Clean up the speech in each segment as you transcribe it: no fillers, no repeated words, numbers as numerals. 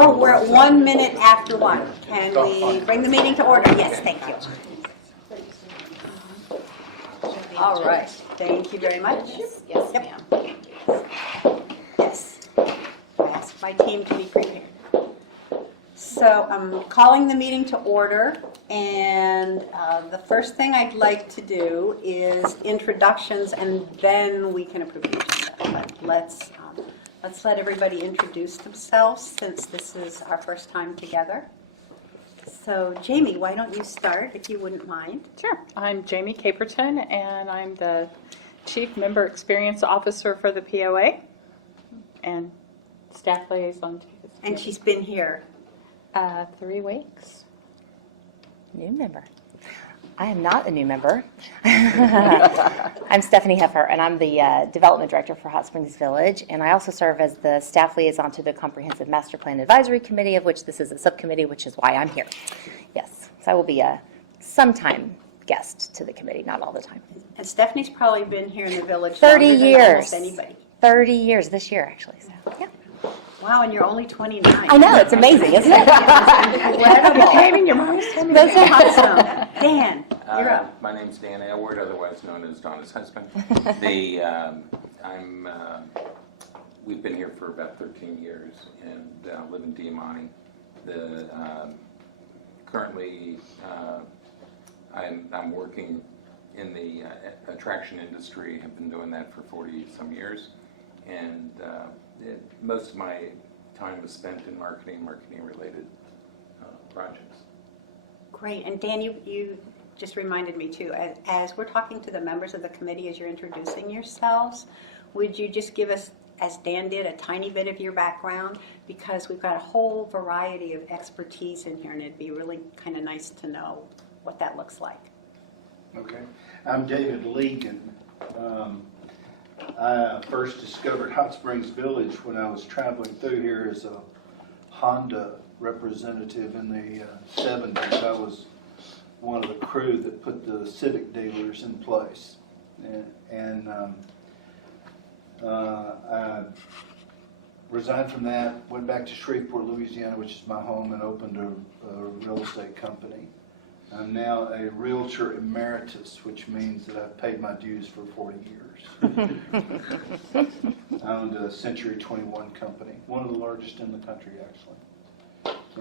Oh, we're at 1 minute after 1. Can we bring the meeting to order? Yes, thank you. All right, thank you very much. Yes, Yep. ma'am. Yes. I asked my team to be prepared. So I'm calling the meeting to order, and the first thing I'd like to do is introductions, and then we can approve the agenda. But let's let everybody introduce themselves, since this is our first time together. So Jamie, why don't you start, if you wouldn't mind? Sure. I'm Jamie Caperton, and I'm the Chief Member Experience Officer for the POA and Staff Liaison to this. And she's been here. 3 weeks. New member. I am not a new member. I'm Stephanie Heffer, and I'm the Development Director for Hot Springs Village, and I also serve as the Staff Liaison to the Comprehensive Master Plan Advisory Committee, of which this is a subcommittee, which is why I'm here. Yes, so I will be a sometime guest to the committee, not all the time. And Stephanie's probably been here in the village 30 longer than years. almost anybody. 30 years this year, actually, so yeah. Wow, and you're only 29. I know, it's amazing, isn't it? Incredible. Dating your mom's telling me. That's awesome. Dan, you're up. My name's Dan Aylward, otherwise known as Donna's husband. We've been here for about 13 years and live in Diamante. Currently, I'm working in the attraction industry. Have been doing that for 40 some years, and most of my time is spent in marketing related projects. Great. And Dan, you just reminded me too, as we're talking to the members of the committee, as you're introducing yourselves, would you just give us, as Dan did, a tiny bit of your background? Because we've got a whole variety of expertise in here, and it'd be really kind of nice to know what that looks like. Okay, I'm David Legan. I first discovered Hot Springs Village when I was traveling through here as a Honda representative in the 70s. I was one of the crew that put the Civic dealers in place. I resigned from that, went back to Shreveport, Louisiana, which is my home, and opened a real estate company. I'm now a realtor emeritus, which means that I've paid my dues for 40 years. I owned a Century 21 company, one of the largest in the country, actually.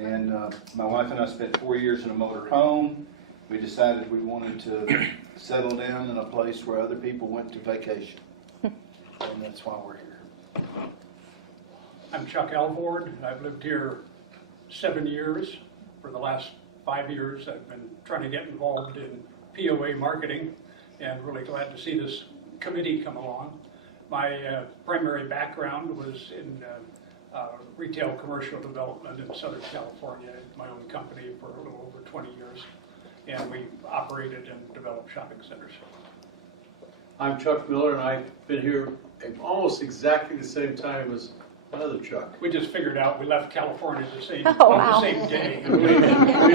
And my wife and I spent 4 years in a motor home. We decided we wanted to settle down in a place where other people went to vacation. And that's why we're here. I'm Chuck Alvord. I've lived here 7 years. For the last 5 years, I've been trying to get involved in POA marketing, and really glad to see this committee come along. My primary background was in retail commercial development in Southern California. My own company for a little over 20 years, and we operated and developed shopping centers. I'm Chuck Miller, and I've been here almost exactly the same time as another Chuck. We just figured out we left California the same, Oh, on wow. the same day.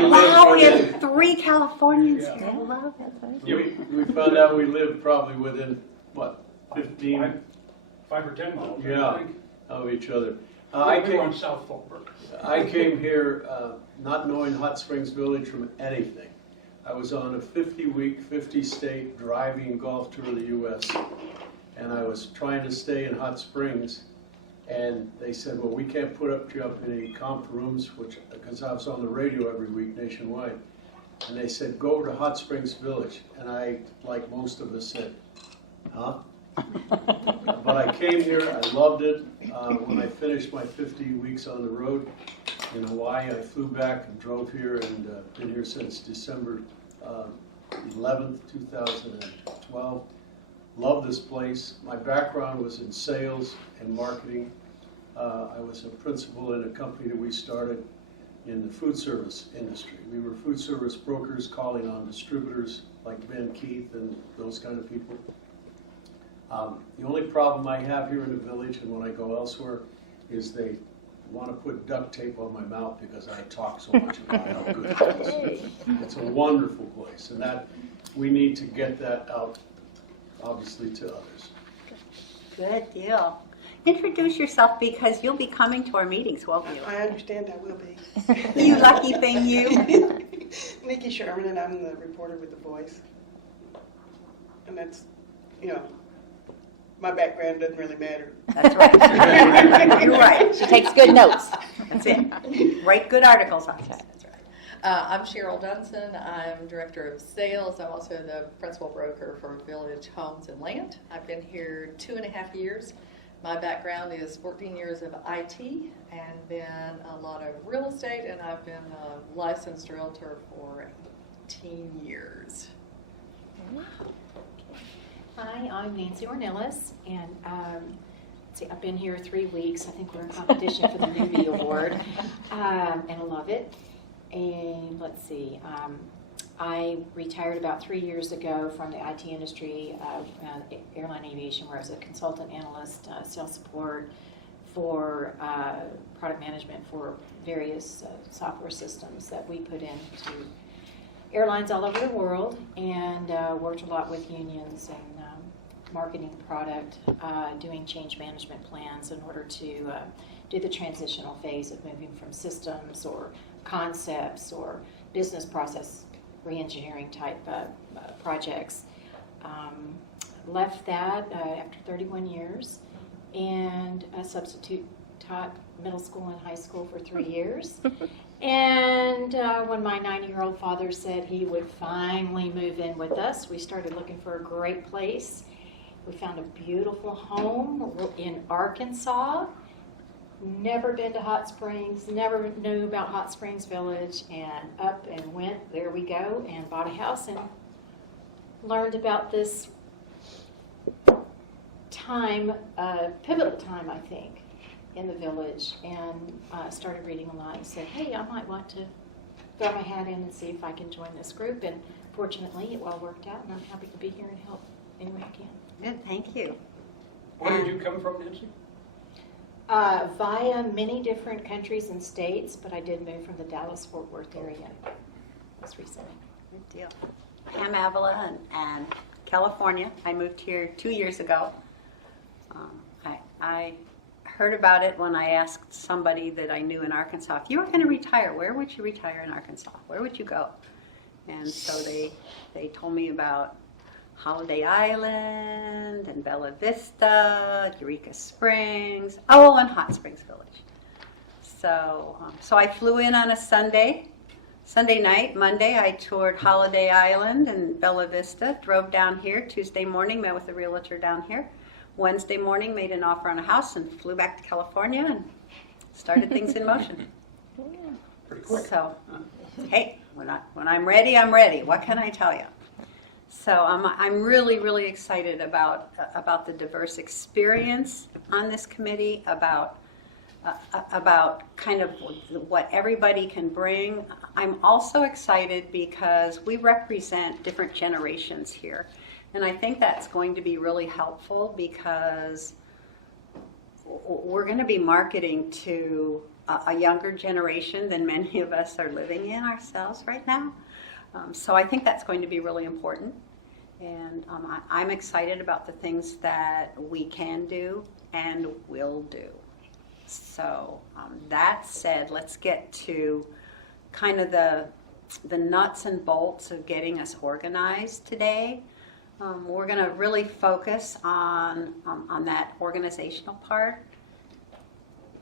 Wow, we have 3 Californians Yeah. here. I love it. We found out we lived probably within, what, 15? 5 or 10 miles, I Yeah, think. of each other. We were on South Fulbrook. I came here not knowing Hot Springs Village from anything. I was on a 50-week, 50-state driving golf tour of the U.S., and I was trying to stay in Hot Springs, and they said, well, we can't put you up in any comp rooms, because I was on the radio every week nationwide, and they said, go to Hot Springs Village, and I, like most of us, said, huh? But I came here, I loved it. When I finished my 50 weeks on the road in Hawaii, I flew back and drove here, and been here since December 11th, 2012. Love this place. My background was in sales and marketing. I was a principal in a company that we started in the food service industry. We were food service brokers calling on distributors like Ben Keith and those kind of people. The only problem I have here in the village and when I go elsewhere is they want to put duct tape on my mouth because I talk so much about how good it is. It's a wonderful place, and that we need to get that out, obviously, to others. Good deal. Introduce yourself because you'll be coming to our meetings, won't you? I understand I will be. You lucky thing, you. Nikki Sherman, and I'm the reporter with The Voice. And that's, my background doesn't really matter. That's right. You're right. She takes good notes. That's it. Write good articles on it. That's right. I'm Cheryl Dunson. I'm Director of Sales. I'm also the Principal Broker for Village Homes and Land. I've been here 2.5 years. My background is 14 years of IT and then a lot of real estate, and I've been a licensed realtor for 18 years. Hi, I'm Nancy Orneles, and I've been here 3 weeks. I think we're in competition for the Newbie Award, and I love it. And let's see, I retired about 3 years ago from the IT industry, airline aviation, where I was a consultant analyst, sales support for product management for various software systems that we put into airlines all over the world, and worked a lot with unions and marketing the product, doing change management plans in order to do the transitional phase of moving from systems or concepts or business process re-engineering type projects. Left that after 31 years and substitute taught middle school and high school for 3 years. And when my 90-year-old father said he would finally move in with us, we started looking for a great place. We found a beautiful home in Arkansas. Never been to Hot Springs, never knew about Hot Springs Village, and up and went, there we go, and bought a house and learned about this time, pivotal time, I think, in the village, and started reading a lot and said, hey, I might want to throw my hat in and see if I can join this group, and fortunately it all worked out, and I'm happy to be here and help any way I can. Good, thank you. Where did you come from, Nancy? Via many different countries and states, but I did move from the Dallas-Fort Worth area most recently. Good deal. I'm Avila and California. I moved here 2 years ago. I heard about it when I asked somebody that I knew in Arkansas, if you were going to retire, where would you retire in Arkansas? Where would you go? And so they told me about Holiday Island and Bella Vista, Eureka Springs, and Hot Springs Village. So I flew in on a Sunday night. Monday I toured Holiday Island and Bella Vista, drove down here. Tuesday morning met with a realtor down here. Wednesday morning made an offer on a house and flew back to California and started things in motion. Pretty quick. So, hey, when I'm ready, I'm ready. What can I tell you? So I'm really, really excited about the diverse experience on this committee, about kind of what everybody can bring. I'm also excited because we represent different generations here. And I think that's going to be really helpful because we're going to be marketing to a younger generation than many of us are living in ourselves right now. So I think that's going to be really important. And I'm excited about the things that we can do and will do. So that said, let's get to kind of the nuts and bolts of getting us organized today. We're going to really focus on that organizational part.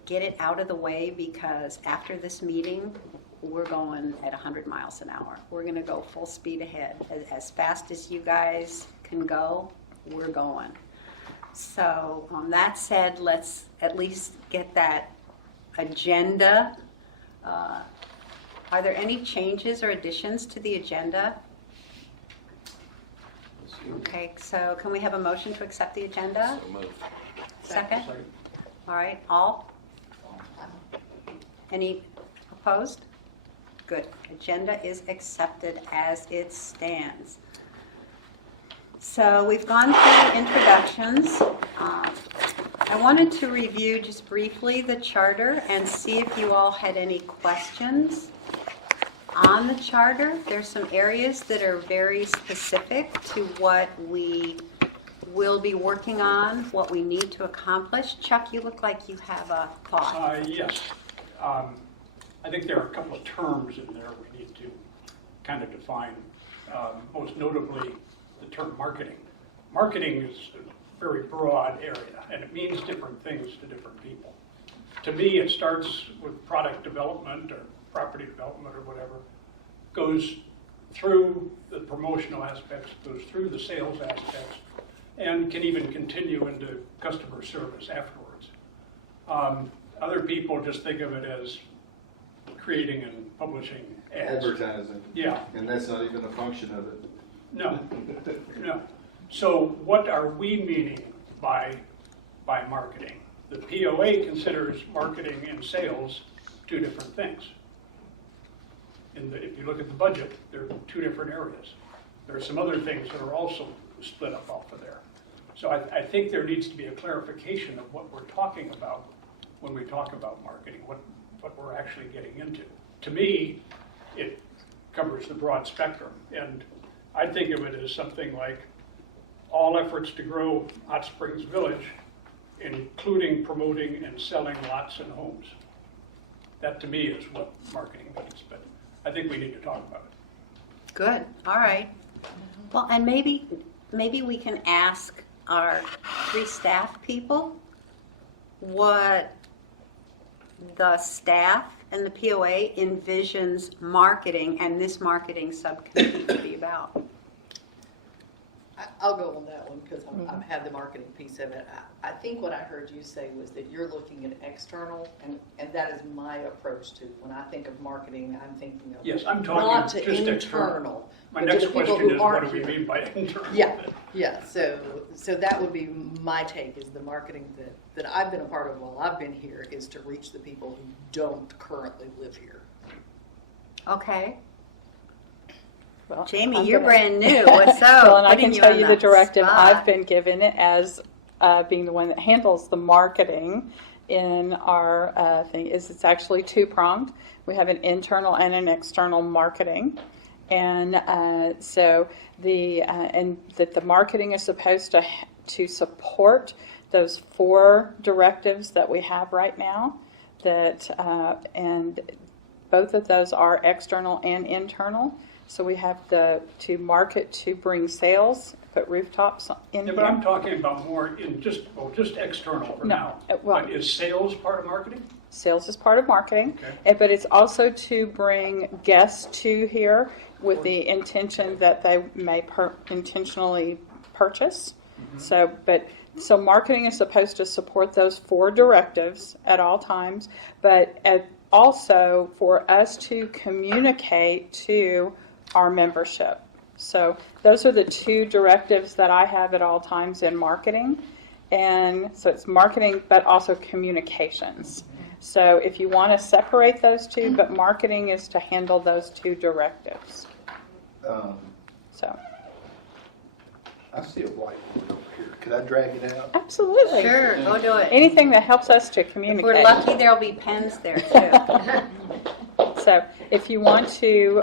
Get it out of the way because after this meeting, we're going at 100 miles an hour. We're going to go full speed ahead. As fast as you guys can go, we're going. So that said, let's at least get that agenda. Are there any changes or additions to the agenda? Okay, so can we have a motion to accept the agenda? So moved. Second? All right, all? Any opposed? Good. Agenda is accepted as it stands. So we've gone through introductions. I wanted to review just briefly the charter and see if you all had any questions on the charter. There's some areas that are very specific to what we we'll be working on, what we need to accomplish. Chuck, you look like you have a thought. Yes. I think there are a couple of terms in there we need to kind of define, most notably the term marketing. Marketing is a very broad area, and it means different things to different people. To me, it starts with product development or property development or whatever, goes through the promotional aspects, goes through the sales aspects, and can even continue into customer service afterwards. Other people just think of it as creating and publishing ads. Advertising. Yeah. And that's not even a function of it. No, no. So what are we meaning by marketing? The POA considers marketing and sales two different things. If you look at the budget, there are two different areas. There are some other things that are also split up off of there. So I think there needs to be a clarification of what we're talking about when we talk about marketing, what we're actually getting into. To me, it covers the broad spectrum, and I think of it as something like all efforts to grow Hot Springs Village, including promoting and selling lots and homes. That to me is what marketing means, but I think we need to talk about it. Good, all right. Well, and maybe we can ask our 3 staff people what the staff and the POA envisions marketing and this marketing subcommittee to be about. I'll go on that one because I've had the marketing piece of it. I think what I heard you say was that you're looking at external, and that is my approach to when I think of marketing. I'm thinking of Yes, I'm talking not to just internal. My but to next the people question who is, what aren't do we here. mean by internal? Yeah. So that would be my take. Is the marketing that I've been a part of while I've been here is to reach the people who don't currently live here. Okay. Well, Jamie, I'm you're gonna- brand new. What's up? Well, and I Putting can you tell on you the directive spot. I've been given as being the one that handles the marketing in our thing is it's actually 2-pronged. We have an internal and an external marketing. And so and that the marketing is supposed to support those 4 directives that we have right now. That and both of those are external and internal. So we have to market to bring sales, put rooftops in Yeah, here. but I'm talking about more in just external for No, now. well- But is sales part of marketing? Sales is part of marketing, Okay. but it's also to bring guests to here with the intention that they may intentionally purchase. So marketing is supposed to support those 4 directives at all times, but also for us to communicate to our membership. So those are the 2 directives that I have at all times in marketing. And so it's marketing, but also communications. So if you want to separate those 2, but marketing is to handle those 2 directives. So I see a whiteboard over here. Could I drag it out? absolutely. Sure, go do it. Anything that helps us to If communicate. we're lucky, there'll be pens there too. So if you want to,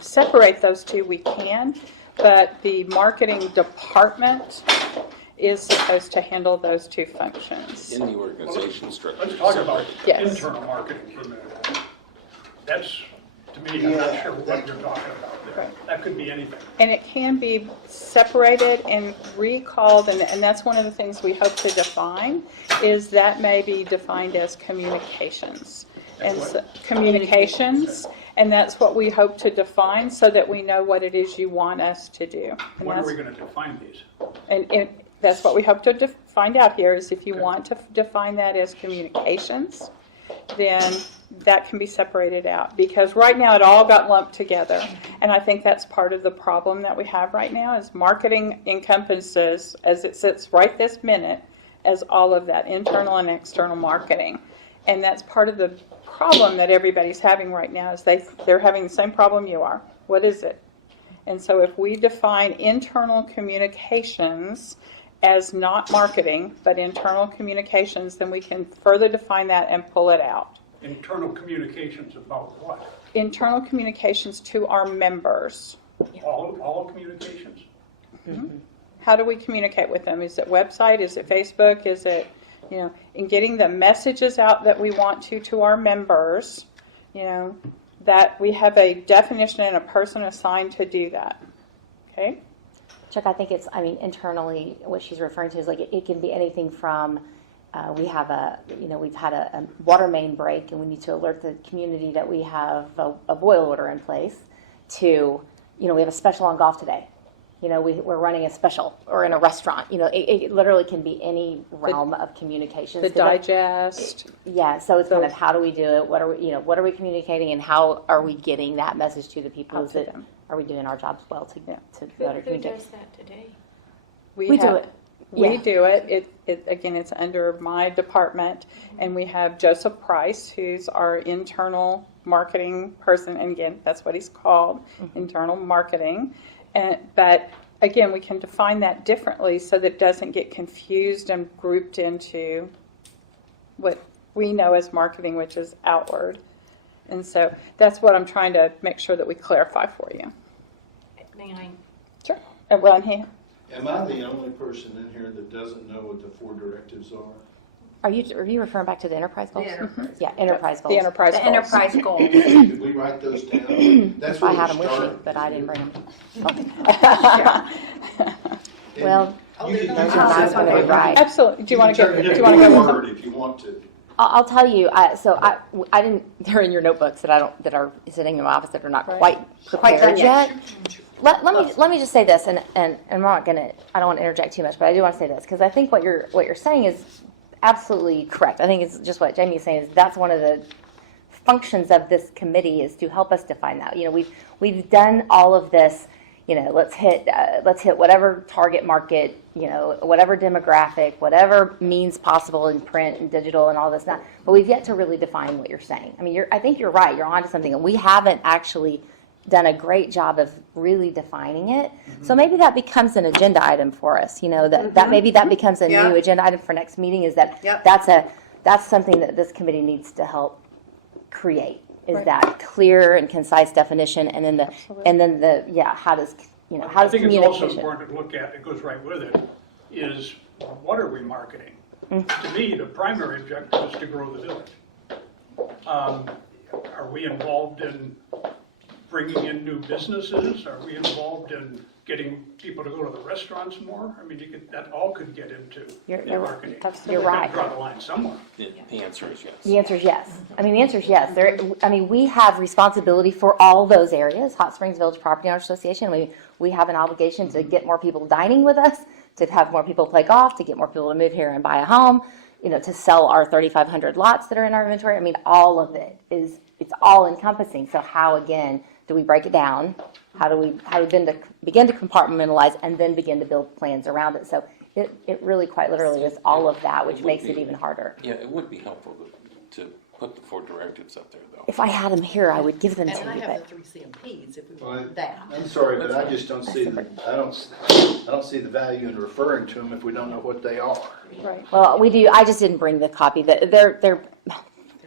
separate those 2, we can. But the marketing department is supposed to handle those 2 functions. In the organization structure. Let's talk about Yes. internal marketing for a minute. That's, to me, I'm not sure what you're talking about there. That could be anything. And it can be separated and recalled, and that's one of the things we hope to define, is that may be defined as communications. And so, communications, and that's what we hope to define so that we know what it is you want us to do. And When are that's- we going to define these? And that's what we hope to find out here, is if you want to define that as communications, then that can be separated out. Because right now it all got lumped together. And I think that's part of the problem that we have right now, is marketing encompasses, as it sits right this minute, as all of that internal and external marketing. And that's part of the problem that everybody's having right now, is they're having the same problem you are. What is it? And so if we define internal communications as not marketing, but internal communications, then we can further define that and pull it out. Internal communications about what? Internal communications to our members. All communications? how do we communicate with them? Is it website? Is it Facebook? Is it, in getting the messages out that we want to our members, that we have a definition and a person assigned to do that. Okay? Chuck, I think it's, internally, what she's referring to is like, it can be anything from, we've had a water main break and we need to alert the community that we have a boil order in place to, we have a special on golf today. We're running a special, or in a restaurant. It literally can be any realm of communications. The digest. Yeah, so it's kind of how do we do it? What are we communicating, and how are we getting that message to the people? Out to them. Are we doing our jobs well to Who better communicate? does that today? We do it. We Yeah. do it. Again, it's under my department, and we have Joseph Price, who's our internal marketing person, and again, that's what he's called, internal marketing. But again, we can define that differently so that it doesn't get confused and grouped into what we know as marketing, which is outward. And so that's what I'm trying to make sure that we clarify for you. May I? Sure. Well, and he, Am I the only person in here that doesn't know what the 4 directives are? Are you referring back to the enterprise goals? The enterprise. Yeah, enterprise goals. the enterprise The goals. enterprise goal. Could we write those down? That's If I where had we them with me, start. but I didn't bring them. And Well, you can- those you are can nice set when that they up. write. Absolutely. Do you want to turn go? it Do into you want to go a with word if you want to. I'll tell you. I didn't. They're in your notebooks that are sitting in my office that are not Right. quite Quite prepared done yet. yet. Let me just say this, and I'm not gonna. I don't want to interject too much, but I do want to say this because I think what you're saying is absolutely correct. I think it's just what Jamie is saying is that's one of the functions of this committee is to help us define that. We've done all of this. Let's hit whatever target market, whatever demographic, whatever means possible in print and digital and all this stuff. But we've yet to really define what you're saying. I think you're right. You're onto something. We haven't actually done a great job of really defining it. So maybe that becomes an agenda item for us. That maybe that becomes a Yeah. new agenda item for next meeting. Is that Yep. that's something that this committee needs to help create. Is Right. that clear and concise definition, and then how does I think it's also communication? important to look at, it goes right with it, is what are we marketing? Mm-hmm. To me, the primary objective is to grow the village. Are we involved in bringing in new businesses? Are we involved in getting people to go to the restaurants more? That all could get into You're marketing. You're right. We've got to draw the line somewhere. The answer is yes. The answer is yes. The answer is yes. We have responsibility for all those areas. Hot Springs Village Property Owners Association. We have an obligation to get more people dining with us, to have more people play golf, to get more people to move here and buy a home, to sell our 3,500 lots that are in our inventory. All of it it's all encompassing. So how, again, do we break it down? How do we begin to compartmentalize and then begin to build plans around it? So it really quite literally is all of that, which makes it even harder. Yeah, it would be helpful to put the 4 directives up there, though. If I had them here, I would give them And to I you, have but the 3 CMPs if we Well, want that. I'm sorry, but I just don't see, I don't see the value in referring to them if we don't know what they are. Right. well, we do. I just didn't bring the copy. They're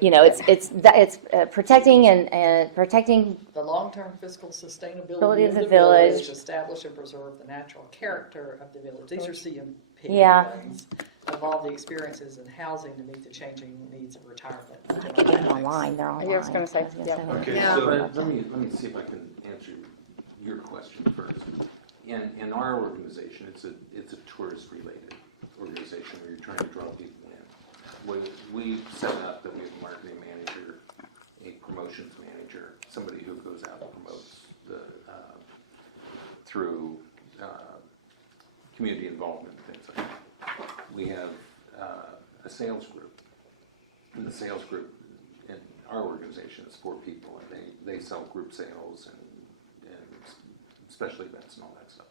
it's protecting and protecting. The long-term fiscal sustainability Ability of of the the village. village, establish and preserve the natural character of the village. These are CMP Yeah. ones. Evolve the experiences in housing to meet the changing needs of retirement. I could get them online. They're online. I was gonna say, yeah. Okay, Yeah. so But let me see if I can answer your question first. In our organization, it's a tourist-related organization where you're trying to draw people in. We've set up that we have a marketing manager, a promotions manager, somebody who goes out and promotes through community involvement and things like that. We have a sales group. And the sales group in our organization is 4 people, and they sell group sales and special events and all that stuff.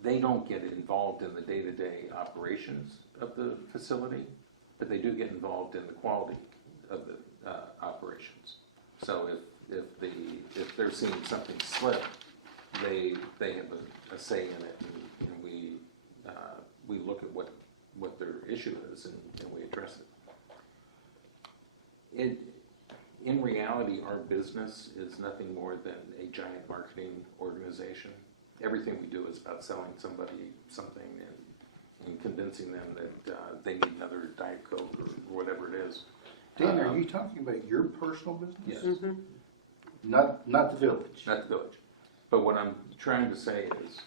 They don't get involved in the day-to-day operations of the facility, but they do get involved in the quality of the operations. So if they're seeing something slip, they have a say in it, and we look at what their issue is and we address it. In reality, our business is nothing more than a giant marketing organization. everything we do is about selling somebody something and convincing them that they need another Diet Coke or whatever it is. Dan, are you talking about your personal business? Yes. Not the village? Not the village. But what I'm trying to say is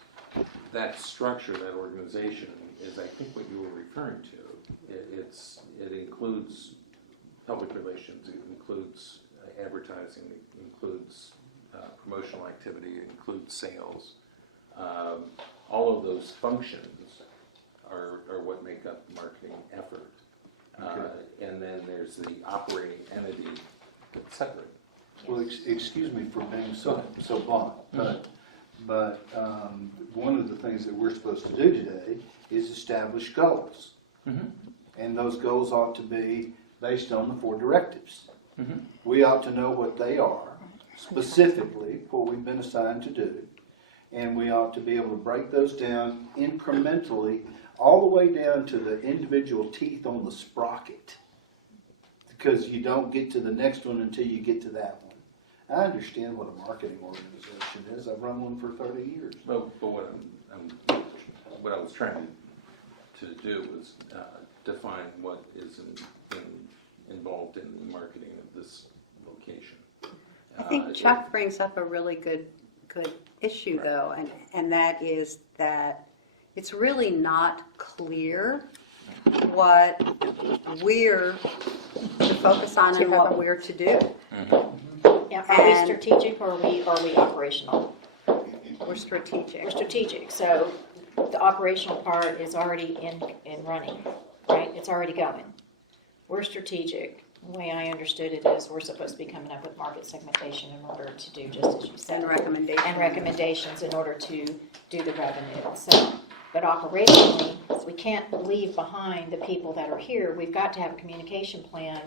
that structure, that organization, is I think what you were referring to. It includes public relations, it includes advertising, it includes promotional activity, it includes sales. All of those functions are what make up the marketing effort. And then there's the operating entity that's separate. Well, excuse me for being so blunt, but one of the things that we're supposed to do today is establish goals. And those goals ought to be based on the 4 directives. We ought to know what they are, specifically what we've been assigned to do, and we ought to be able to break those down incrementally all the way down to the individual teeth on the sprocket, because you don't get to the next one until you get to that one. I understand what a marketing organization is. I've run one for 30 years. But what what I was trying to do was define what is involved in the marketing of this location. I think Chuck brings up a really good issue, though, and that is that it's really not clear what we're to focus on and what we're to do. Yeah, are we And- strategic or are we operational? We're strategic. We're strategic, so the operational part is already in running, right? It's already going. We're strategic. The way I understood it is we're supposed to be coming up with market segmentation in order to do just as you said. And recommendations. And recommendations in order to do the revenue. So, but operationally, we can't leave behind the people that are here. We've got to have a communication plan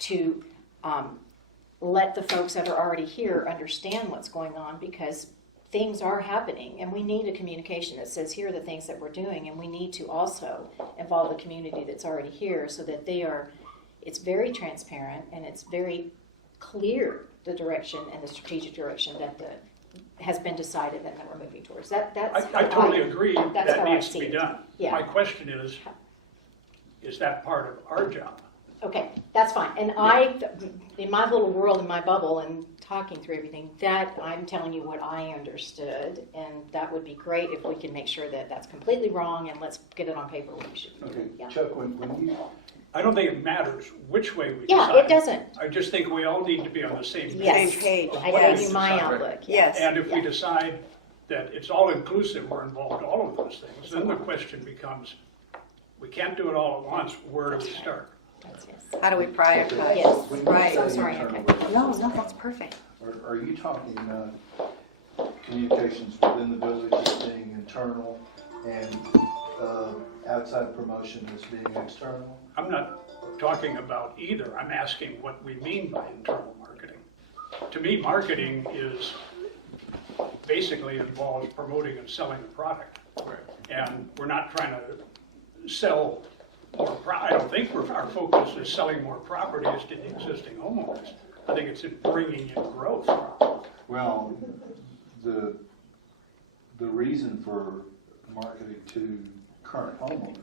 to let the folks that are already here understand what's going on, because things are happening and we need a communication that says here are the things that we're doing, and we need to also involve the community that's already here so that it's very transparent and it's very clear the direction and the strategic direction that has been decided that we're moving towards. That's I totally agree that's that how I needs to see be it. done. Yeah. My question is that part of our job? Okay, that's fine. And in my little world, in my bubble, and talking through everything, that I'm telling you what I understood, and that would be great if we can make sure that that's completely wrong, and let's get it on paper what we should do. Okay, Yeah. Chuck, when you, I don't think it matters which way we Yeah, decide. it doesn't. I just think we all need to be on the same page. Yes. Same page. I Yes. gave you my outlook. Yes. And if we decide that it's all inclusive, we're involved in all of those things, then the question becomes, we can't do it all at once, where do we start? Yes. How do we prioritize? Yes. when you Right. So say sorry, internal okay. relations, No, that's perfect. are you talking communications within the village as being internal and outside promotion as being external? I'm not talking about either. I'm asking what we mean by internal marketing. To me, marketing is basically involves promoting and selling a product. And we're not trying to sell more, I don't think our focus is selling more properties to the existing homeowners. I think it's in bringing in growth. Well, the reason for marketing to current homeowners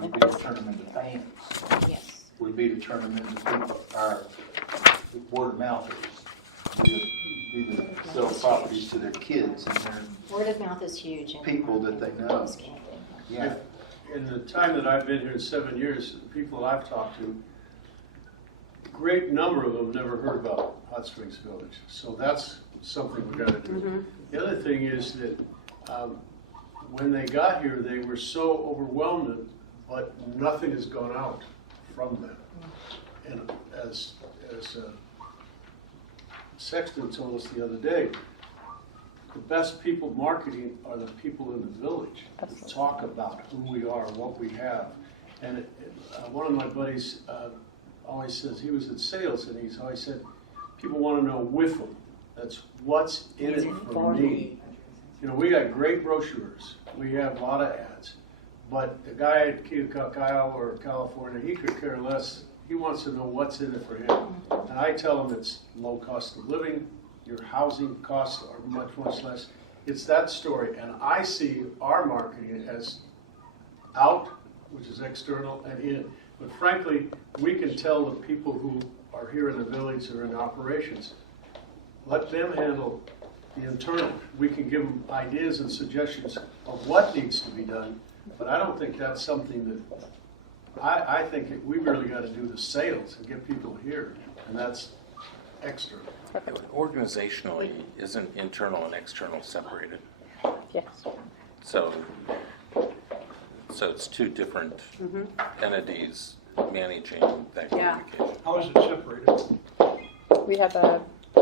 would be to turn them into fans, Yes. would be to turn them into people, our word of mouthers, be to sell properties to their kids and their, Word of mouth is huge. People that they know. yeah. In the time that I've been here, 7 years, the people that I've talked to, a great number of them never heard about Hot Springs Village. So that's something we got to do. The other thing is that when they got here, they were so overwhelmed, but nothing has gone out from them. And as Sexton told us the other day, the best people marketing are the people in the village who talk about who we are, what we have. And one of my buddies always says, he was in sales, and he's always said, people want to know with them. That's what's in it for me. You know, we got great brochures. We have a lot of ads. But the guy at Keokuk, or California, he could care less. He wants to know what's in it for him. And I tell him it's low cost of living. Your housing costs are much less. It's that story, and I see our marketing as out, which is external, and in. But frankly, we can tell the people who are here in the village or in operations, let them handle the internal. We can give them ideas and suggestions of what needs to be done, but I don't think that's something that, I think we really got to do the sales and get people here, and that's external. Organizationally, isn't internal and external separated? Yes. So it's two different entities managing that Yeah. communication. How is it separated? We have a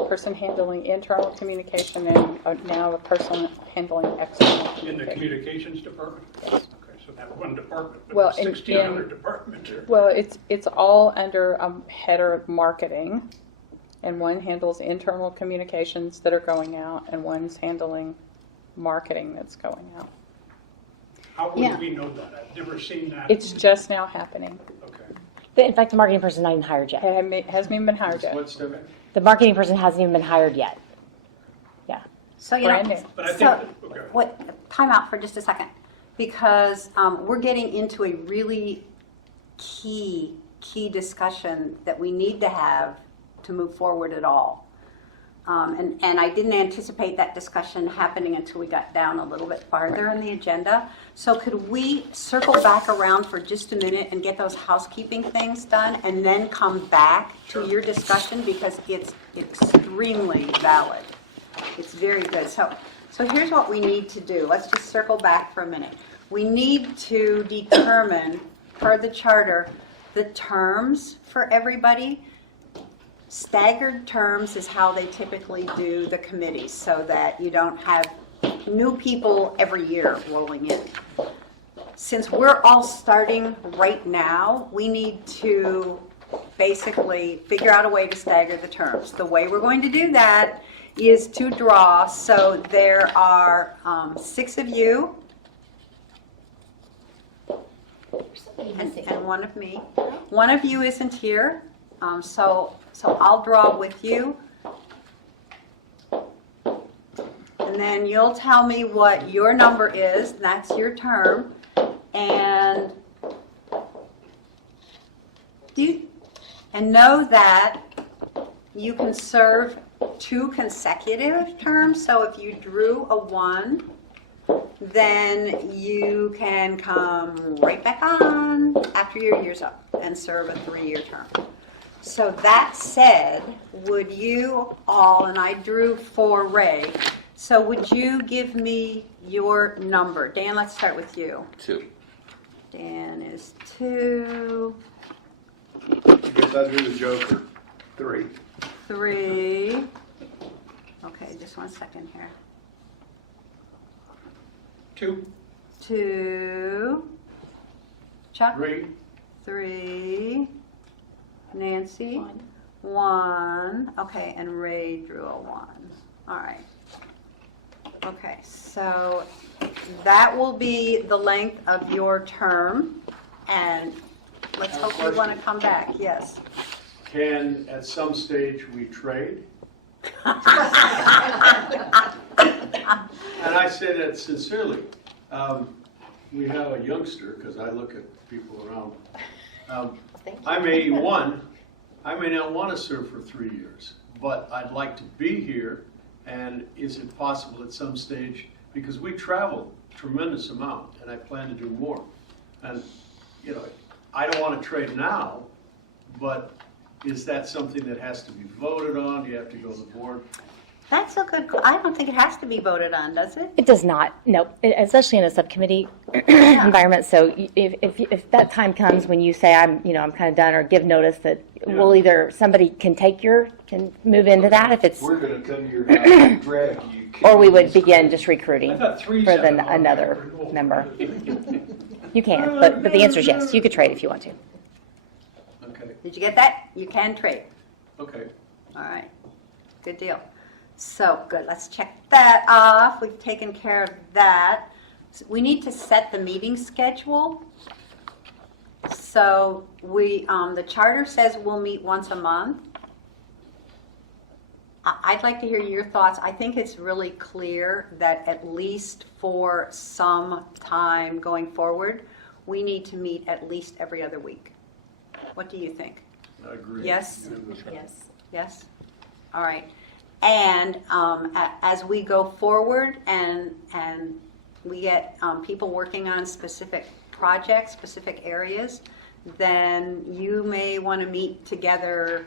person handling internal communication and now a person handling external In the communication. communications department? Yes. Okay, so that one department, but Well, there's in- 1,600 departments here. Well, it's all under header of marketing, and one handles internal communications that are going out, and one's handling marketing that's going out. How Yeah. would we know that? I've never seen that. It's just now happening. Okay. In fact, the marketing person's not even hired yet. Hasn't even been hired yet. What's the, The marketing person hasn't even been hired yet. Yeah. So, you Brand know, new. But I think, so, that- okay. what, time out for just a second, because we're getting into a really key discussion that we need to have to move forward at all. And I didn't anticipate that discussion happening until we got down a little bit farther in the agenda. So could we circle back around for just a minute and get those housekeeping things done and then come back to your discussion, because it's extremely valid. It's very good. So here's what we need to do. Let's just circle back for a minute. We need to determine, per the charter, the terms for everybody. Staggered terms is how they typically do the committees, so that you don't have new people every year rolling in. Since we're all starting right now, we need to basically figure out a way to stagger the terms. The way we're going to do that is to draw. So there are 6 of you and one of me. One of you isn't here, so I'll draw with you. And then you'll tell me what your number is, and that's your term. And know that you can serve 2 consecutive terms. So if you drew a 1, then you can come right back on after your year's up and serve a 3-year term. So that said, would you all, and I drew for Ray, so would you give me your number? Dan, let's start with you. 2. Dan is 2. I guess I do the Joker. 3. 3. Okay, just 1 second here. 2. 2. Chuck? 3? 3. Nancy? 1. Okay, and Ray drew a 1. All right. Okay, so that will be the length of your term, and let's hope you want to come back. Yes. Can, at some stage, we trade? And I say that sincerely. We have a youngster, because I look at people around. I'm 81. I may not want to serve for 3 years, but I'd like to be here. And is it possible at some stage, because we travel a tremendous amount, and I plan to do more. And, you know, I don't want to trade now, but is that something that has to be voted on? Do you have to go to the board? That's a good, I don't think it has to be voted on, does it? It does not, no, especially in a subcommittee environment. So if that time comes when you say I'm kind of done, or give notice that we'll either, somebody can move into that if it's, We're gonna come to your house and drag you. or we would begin just recruiting I thought 3's for had an another automatic renewal. member. You can, but the answer is yes, you could trade if you want to. Okay, Did you get that? You can trade. okay. All right. Good deal. So, good. Let's check that off. We've taken care of that. So we need to set the meeting schedule. So the charter says we'll meet once a month. I'd like to hear your thoughts. I think it's really clear that at least for some time going forward, we need to meet at least every other week. What do you think? I agree. Yes? Yes. Yes? All right. And as we go forward and we get people working on specific projects, specific areas, then you may want to meet together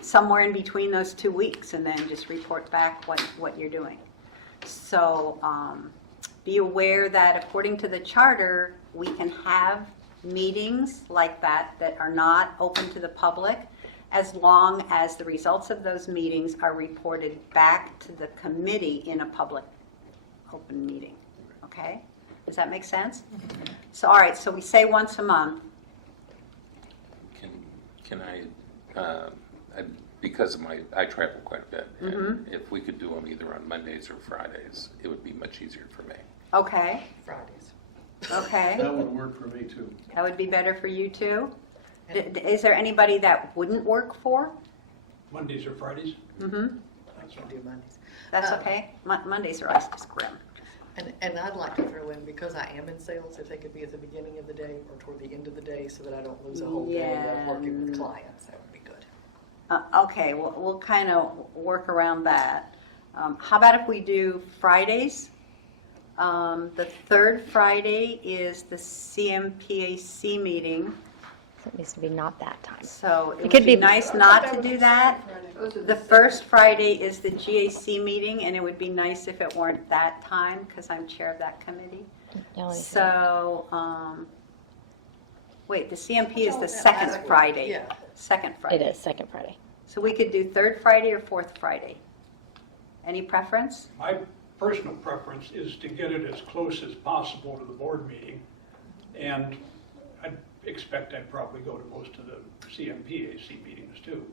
somewhere in between those 2 weeks and then just report back what you're doing. So be aware that according to the charter, we can have meetings like that are not open to the public as long as the results of those meetings are reported back to the committee in a public open meeting. Okay? Does that make sense? So, all right, so we say once a month. Can because of I travel quite a bit, and if we could do them either on Mondays or Fridays, it would be much easier for me. Okay, Fridays. okay. That would work for me too. That would be better for you too? Is there anybody that wouldn't work for? Mondays or Fridays? Mm-hmm. I can do Mondays. That's okay. Mondays are always just grim. And I'd like to throw in, because I am in sales, if they could be at the beginning of the day or toward the end of the day so that I don't lose a whole day of working with clients, that would be good. Okay, we'll kind of work around that. How about if we do Fridays? The third Friday is the CMPAC meeting, So it needs to be not that time. so it would could be be- nice not to do that. The first Friday is the GAC meeting, and it would be nice if it weren't that time, because I'm chair of that committee. No, So, wait, the CMP is the second Friday. Yeah. Second Friday. It is second Friday. So we could do third Friday or fourth Friday. Any preference? My personal preference is to get it as close as possible to the board meeting, and I expect I'd probably go to most of the CMPAC meetings too.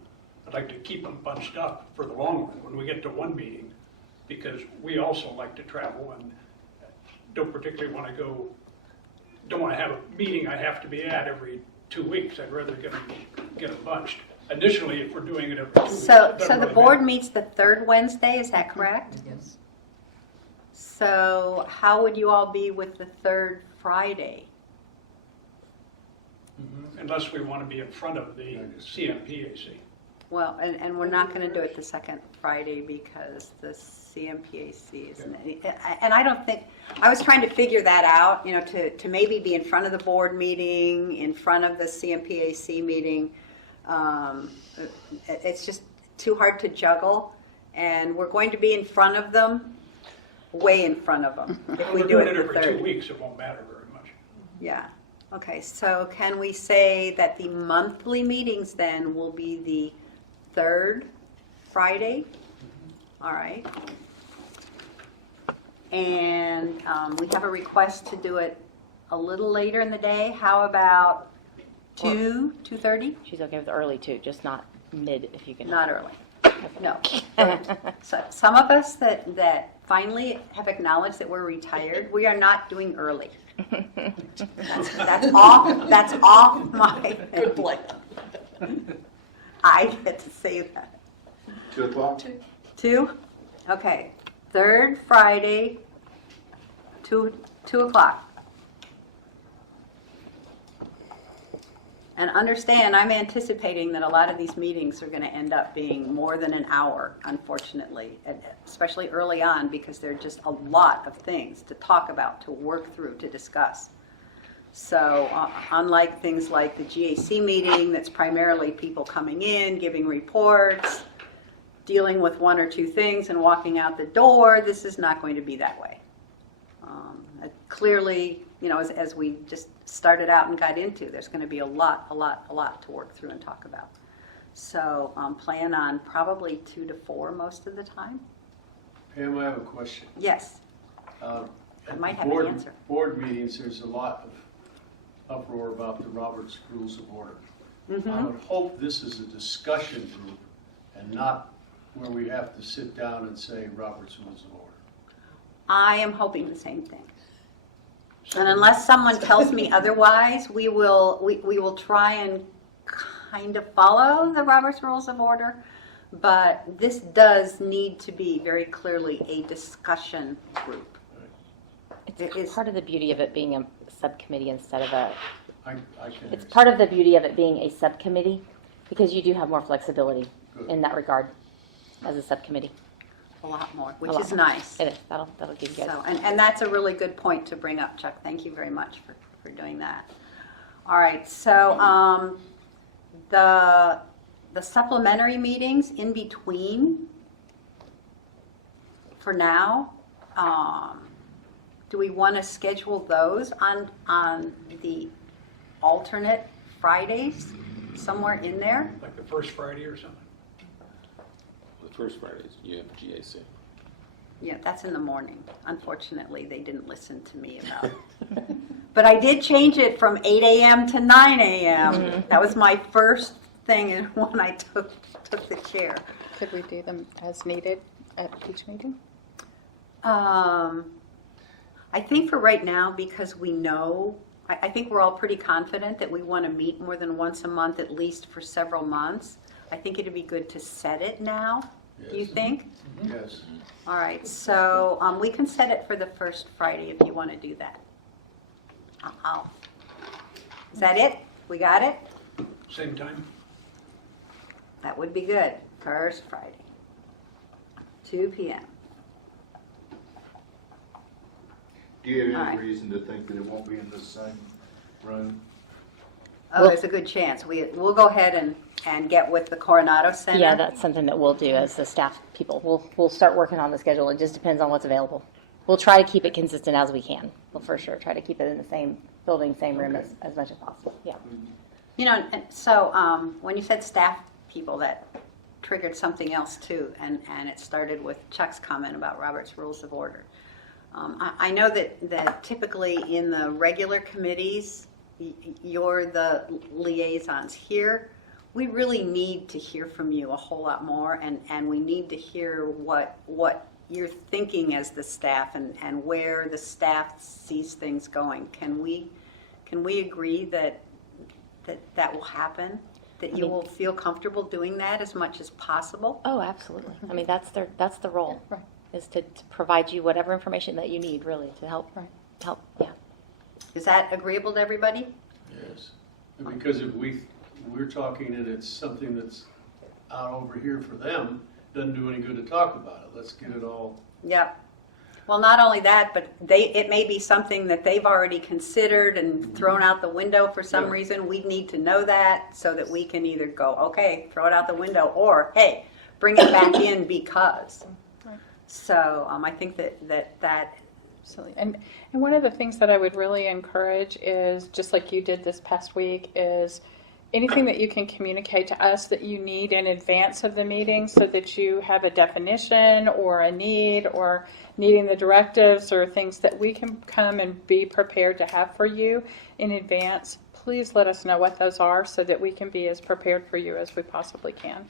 I'd like to keep them bunched up for the long run when we get to one meeting, because we also like to travel and don't particularly want to go, don't want to have a meeting I have to be at every 2 weeks. I'd rather get them bunched. Additionally, if we're doing it every 2 weeks. So it doesn't the really board matter. meets the third Wednesday, is that correct? Yes. So how would you all be with the third Friday? Unless we want to be in front of the CMPAC. Well, and we're not going to do it the second Friday because the CMPAC isn't, and I don't think, I was trying to figure that out, to maybe be in front of the board meeting, in front of the CMPAC meeting. It's just too hard to juggle, and we're going to be in front of them, way in front of them, if we We're do doing it it the every 2 third. weeks, it won't matter very much. Yeah, okay, so can we say that the monthly meetings then will be the third Friday? All right. And we have a request to do it a little later in the day. How about 2:30? She's okay with early too, just not mid if you can. Not early. No. So some of us that finally have acknowledged that we're retired, we are not doing early. That's off my. Good plan. I get to say that. 2 o'clock? 2? Okay. Third Friday, 2 o'clock. And understand, I'm anticipating that a lot of these meetings are going to end up being more than an hour, unfortunately, especially early on, because there are just a lot of things to talk about, to work through, to discuss. So unlike things like the GAC meeting, that's primarily people coming in, giving reports, dealing with 1 or 2 things and walking out the door, this is not going to be that way. Clearly, as we just started out and got into, there's going to be a lot to work through and talk about. So plan on probably 2 to 4 most of the time. Pam, I have a question. Yes. I might have an answer. Board meetings, there's a lot of uproar about the Roberts Rules of Order. I would hope this is a discussion group and not where we have to sit down and say Roberts Rules of Order. I am hoping the same thing. And unless someone tells me otherwise, we will try and kind of follow the Robert's Rules of Order, but this does need to be very clearly a discussion group. It is- Part of the beauty of it being a subcommittee instead of a, I can. it's part of the beauty of it being a subcommittee because you do have more flexibility in that regard as a subcommittee. A lot more, which A lot is more. nice. It is. That'll give you guys. So, and that's a really good point to bring up, Chuck. Thank you very much for doing that. All right, so the supplementary meetings in between, for now, do we want to schedule those on the alternate Fridays, somewhere in there? Like the first Friday or something. The first Fridays, you have GAC. Yeah, that's in the morning. Unfortunately, they didn't listen to me about it. But I did change it from 8 a.m. to 9 a.m. That was my first thing when I took the chair. Could we do them as needed at each meeting? I think for right now, because we know, I think we're all pretty confident that we want to meet more than once a month, at least for several months. I think it'd be good to set it now. Do you Yes. think? Yes. All right, so we can set it for the first Friday if you want to do that. Is that it? We got it? Same time? That would be good. First Friday, 2 p.m. Do you have All any right. reason to think that it won't be in the same room? Oh, Well- there's a good chance. We'll go ahead and get with the Coronado Center. Yeah, that's something that we'll do as the staff people. We'll start working on the schedule. It just depends on what's available. We'll try to keep it consistent as we can. We'll for sure try to keep it in the same building, same room as much as possible. Yeah. You know, and so when you said staff people, that triggered something else too, and it started with Chuck's comment about Robert's Rules of Order. I know that typically in the regular committees, you're the liaisons. Here, we really need to hear from you a whole lot more, and we need to hear what you're thinking as the staff and where the staff sees things going. Can we agree that will happen? That you will feel comfortable doing that as much as possible? Oh, absolutely. I mean, that's the role, Right. is to provide you whatever information that you need, really, to help. Yeah. Is that agreeable to everybody? Yes, because if we're talking and it's something that's out over here for them, doesn't do any good to talk about it. Let's get it all. Yep. Well, not only that, but it may be something that they've already considered and thrown out the window for some Yeah. reason. We need to know that so that we can either go, okay, throw it out the window, or hey, bring it back in because. Right. So I think that Absolutely. And one of the things that I would really encourage is, just like you did this past week, is anything that you can communicate to us that you need in advance of the meeting so that you have a definition or a need or needing the directives or things that we can come and be prepared to have for you in advance. Please let us know what those are so that we can be as prepared for you as we possibly can.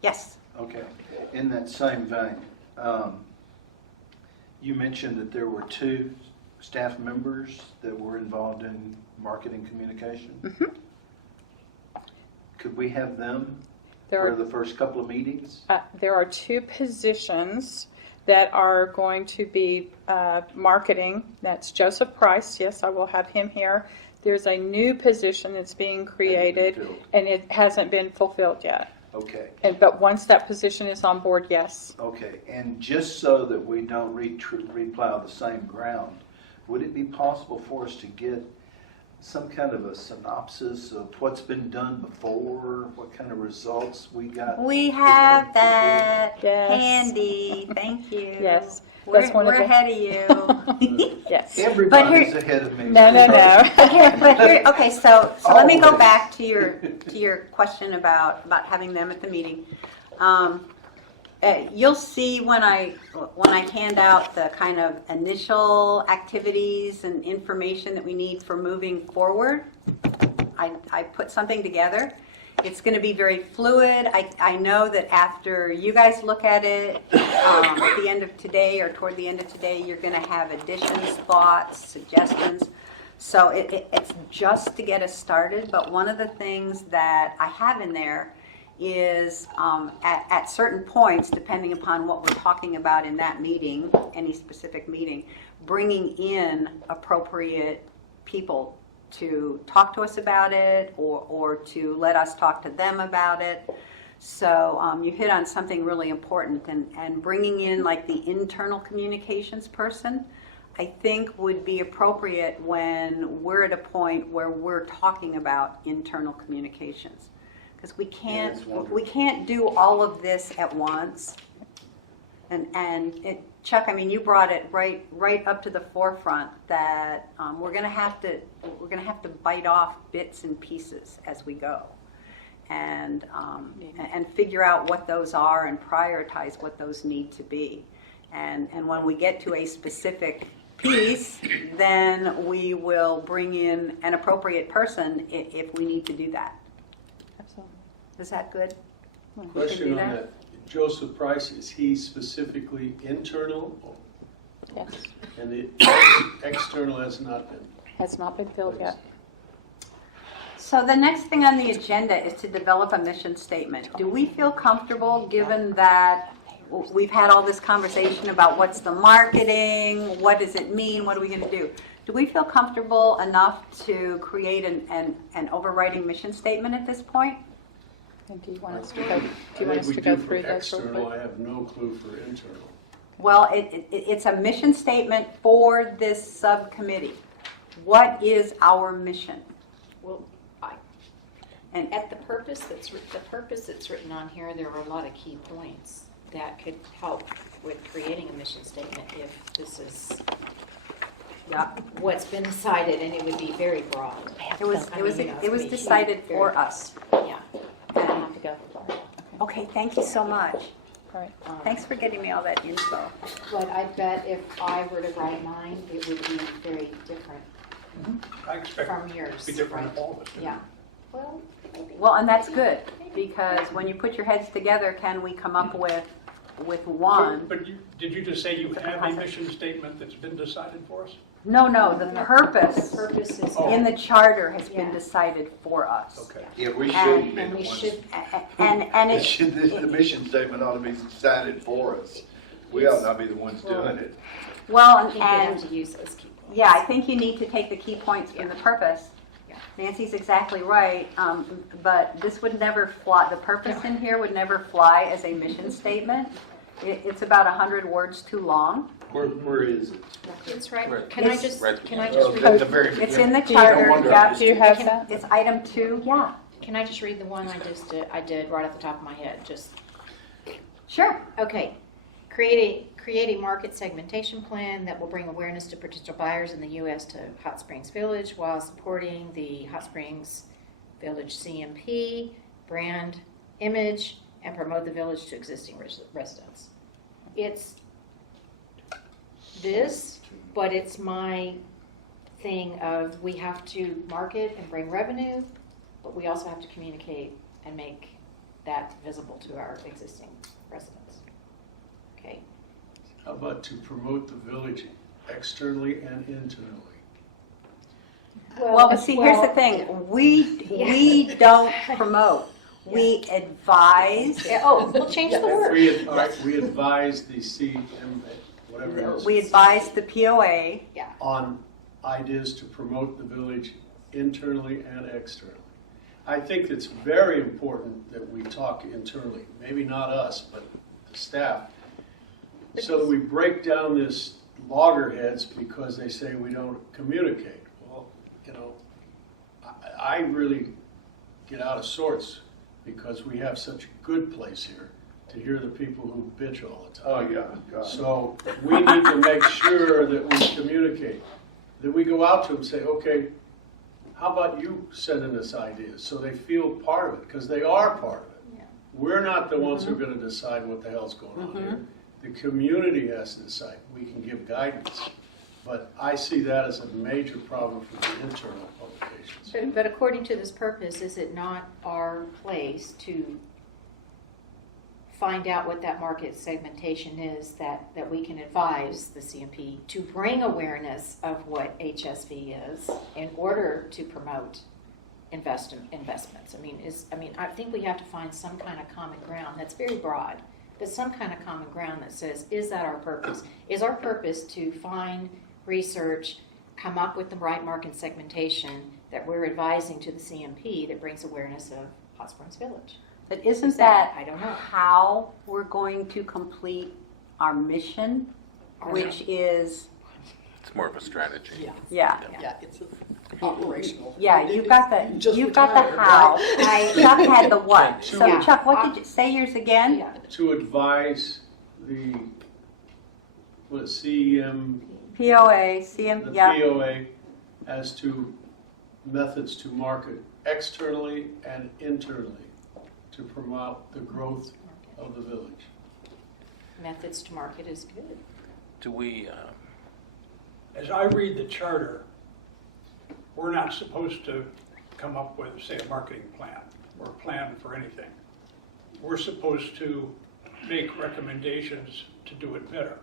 yes. Okay. In that same vein, you mentioned that there were 2 staff members that were involved in marketing communication. Could we have them for the first couple of meetings? There are 2 positions that are going to be marketing. That's Joseph Price. Yes, I will have him here. There's a new position that's being created, filled. and it hasn't been fulfilled yet. Okay. But once that position is on board, yes. Okay, and just so that we don't replow the same ground, would it be possible for us to get some kind of a synopsis of what's been done before, what kind of results we got? We have that Yes. handy. Thank you. Yes. We're That's one of the- ahead of you. Yes. Everybody's ahead of me. No. Okay, so let me go Always. back to your question about having them at the meeting. You'll see when I hand out the kind of initial activities and information that we need for moving forward. I put something together. It's going to be very fluid. I know that after you guys look at it at the end of today or toward the end of today, you're going to have additions, thoughts, suggestions. So it's just to get us started. But one of the things that I have in there is at certain points, depending upon what we're talking about in that meeting, any specific meeting, bringing in appropriate people to talk to us about it or to let us talk to them about it. So you hit on something really important, and bringing in like the internal communications person, I think would be appropriate when we're at a point where we're talking about internal communications. Because we can't do all of this at once. And Chuck, I mean, you brought it right up to the forefront that we're going to have to bite off bits and pieces as we go, and figure out what those are and prioritize what those need to be. And when we get to a specific piece, then we will bring in an appropriate person if we need to do that. Absolutely. Is that good? Question on that. Joseph Price, is he specifically internal? Yes. And the external has not been? Has not been filled yet. So the next thing on the agenda is to develop a mission statement. Do we feel comfortable, given that we've had all this conversation about what's the marketing, what does it mean, what are we going to do? Do we feel comfortable enough to create an overriding mission statement at this point? And do you want us to go, through those real External, quick? I have no clue for internal. Well, it's a mission statement for this subcommittee. What is our mission? Well, And at the purpose that's written on here, there are a lot of key points that could help with creating a mission statement if this is what's been decided, and it would be very broad. it was decided for us. Yeah. I have to go. Okay, thank you so much. All right. Thanks for getting me all that info. But I bet if I were to write mine, it would be very different I expect from it to yours. be different right? in all of us. Yeah. Well, maybe. Well, and that's good, because when you put your heads together, can we come up with one? But did you just say you have a mission statement that's been decided for us? No, the purpose The purpose is in the charter has been Yeah. decided for us. Okay. Yeah, we And- shouldn't be and the we ones. should, And It it, should- The mission statement ought to be decided for us. We ought not be the ones doing it. well, I think we have and, to use those key points. yeah, I think you need to take the key points from the purpose. Yeah. Nancy's exactly right, but this would never fly, the purpose in here would never fly as a mission statement. It's about 100 words too long. Where is it? It's right. Right. Can I It's just right can I Oh, just read? at the very It's in beginning. the charter, wonder yeah. if Do you have that? It's item 2, yeah, Can I just read the one I did right off the top of my head? Just sure. okay. Create a market segmentation plan that will bring awareness to potential buyers in the U.S. to Hot Springs Village while supporting the Hot Springs Village CMP brand image and promote the village to existing residents. It's this, but it's my thing of we have to market and bring revenue, but we also have to communicate and make that visible to our existing residents. Okay. How about to promote the village externally and internally? Well, but see, here's the thing, we don't promote, we advise. Oh, we'll change the word. We advise the CMA, whatever it is, We advise the POA, on ideas to promote the village internally and externally. I think it's very important that we talk internally, maybe not us, but the staff, so that we break down this loggerheads because they say we don't communicate. Well, you know, I really get out of sorts because we have such a good place here to hear the people who bitch all the time. Oh, yeah, God. So we need to make sure that we communicate, that we go out to them and say, okay, how about you sending us ideas so they feel part of it, because they are part of it. Yeah. We're not the ones who are going to decide what the hell's going on here. The community has to decide. We can give guidance, but I see that as a major problem for the internal publications. But according to this purpose, is it not our place to find out what that market segmentation is that we can advise the CMP to bring awareness of what HSV is in order to promote investments? I think we have to find some kind of common ground that's very broad, but some kind of common ground that says, is that our purpose? Is our purpose to find, research, come up with the right market segmentation that we're advising to the CMP that brings awareness of Hot Springs Village? But isn't that I don't know. how we're going to complete our mission, which is, It's more of a strategy. yeah. Yeah, it's operational. Yeah, you've got the, Just you've got the retired, how. I- Chuck had the what. So Yeah. Chuck, what did you, say yours again? Yeah. To advise the, CEM, POA, the CM, yeah. POA as to methods to market externally and internally to promote the growth of the village. Methods to market is good. Do we, As I read the charter, we're not supposed to come up with, say, a marketing plan or a plan for anything. We're supposed to make recommendations to do it better.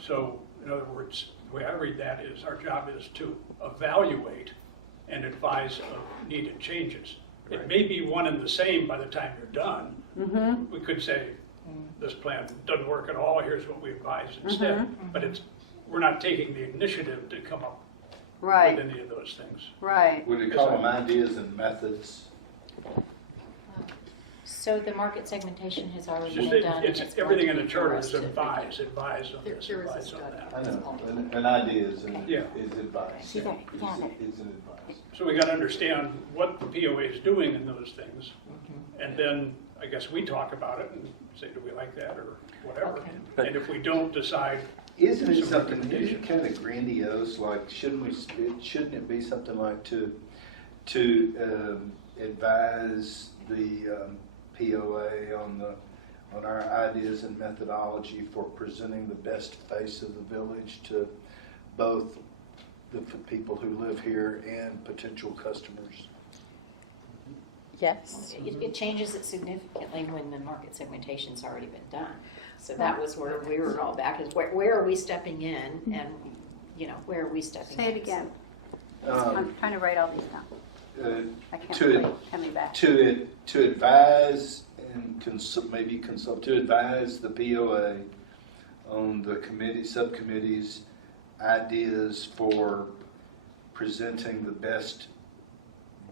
So, in other words, the way I read that is our job is to evaluate and advise of needed changes. It may be one and the same by the time you're done. Mm-hmm. We could say, this plan doesn't work at all, here's what we advise instead. But we're not taking the initiative to come up Right, with any of those things. right. Would you call them ideas and methods? So the market segmentation has It's already just, been done. it's and going everything to in the be charter for is us to advise on There this, is a advise on study. that. I It's know, called- and ideas and Yeah. is advice. See that? Yeah, that- Is an advice. So we gotta understand what the POA is doing in those things. And then, I guess we talk about it and say, do we like that or whatever? Okay. And if we don't decide, Isn't it Some something, recommendation. kind of grandiose, like, shouldn't it be something like to advise the POA on our ideas and methodology for presenting the best face of the village to both the people who live here and potential customers? Yes. It changes it significantly when the market segmentation's already been done. So that was where we were all back, is where are we stepping in and, where are we stepping in? Say it again. I'm trying to write all these down. I can't to- wait, coming back. To advise and maybe consult, to advise the POA on the subcommittees' ideas for presenting the best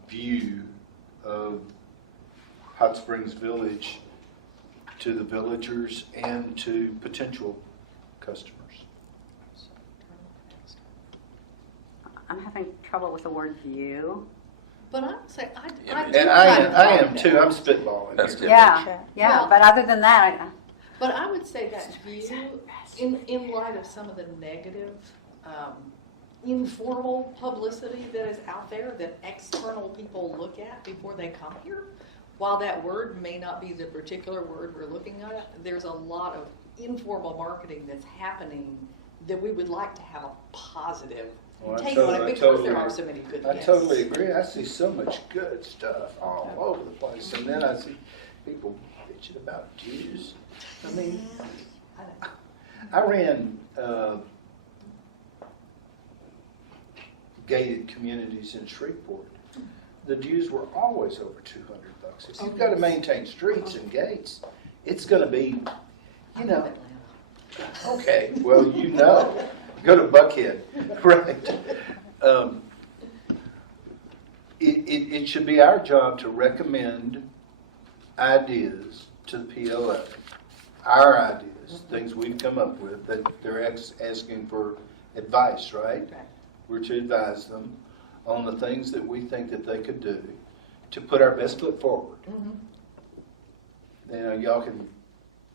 view of Hot Springs Village to the villagers and to potential customers. I'm having trouble with the word view. But I would say, I Yeah, do And kind of I like am too, that. I'm spitballing That's here. good. Yeah, yeah, Well- but other than that, But I would say that view, in light of some of the negative, informal publicity that is out there that external people look at before they come here, while that word may not be the particular word we're looking at, there's a lot of informal marketing that's happening that we would like to have a positive Well, I take on totally- it because totally- there are so many good I guests. totally agree. I see so much good stuff all over the place, and then I see people bitching about dues. I mean, I ran gated communities in Shreveport. The dues were always over $200. If you've got to maintain streets and gates, it's going to be, okay, well, go to Buckhead, right? It should be our job to recommend ideas to the POA, our ideas, things we've come up with that they're asking for advice, right? We're to advise them on the things that we think that they could do to put our best foot forward. Y'all can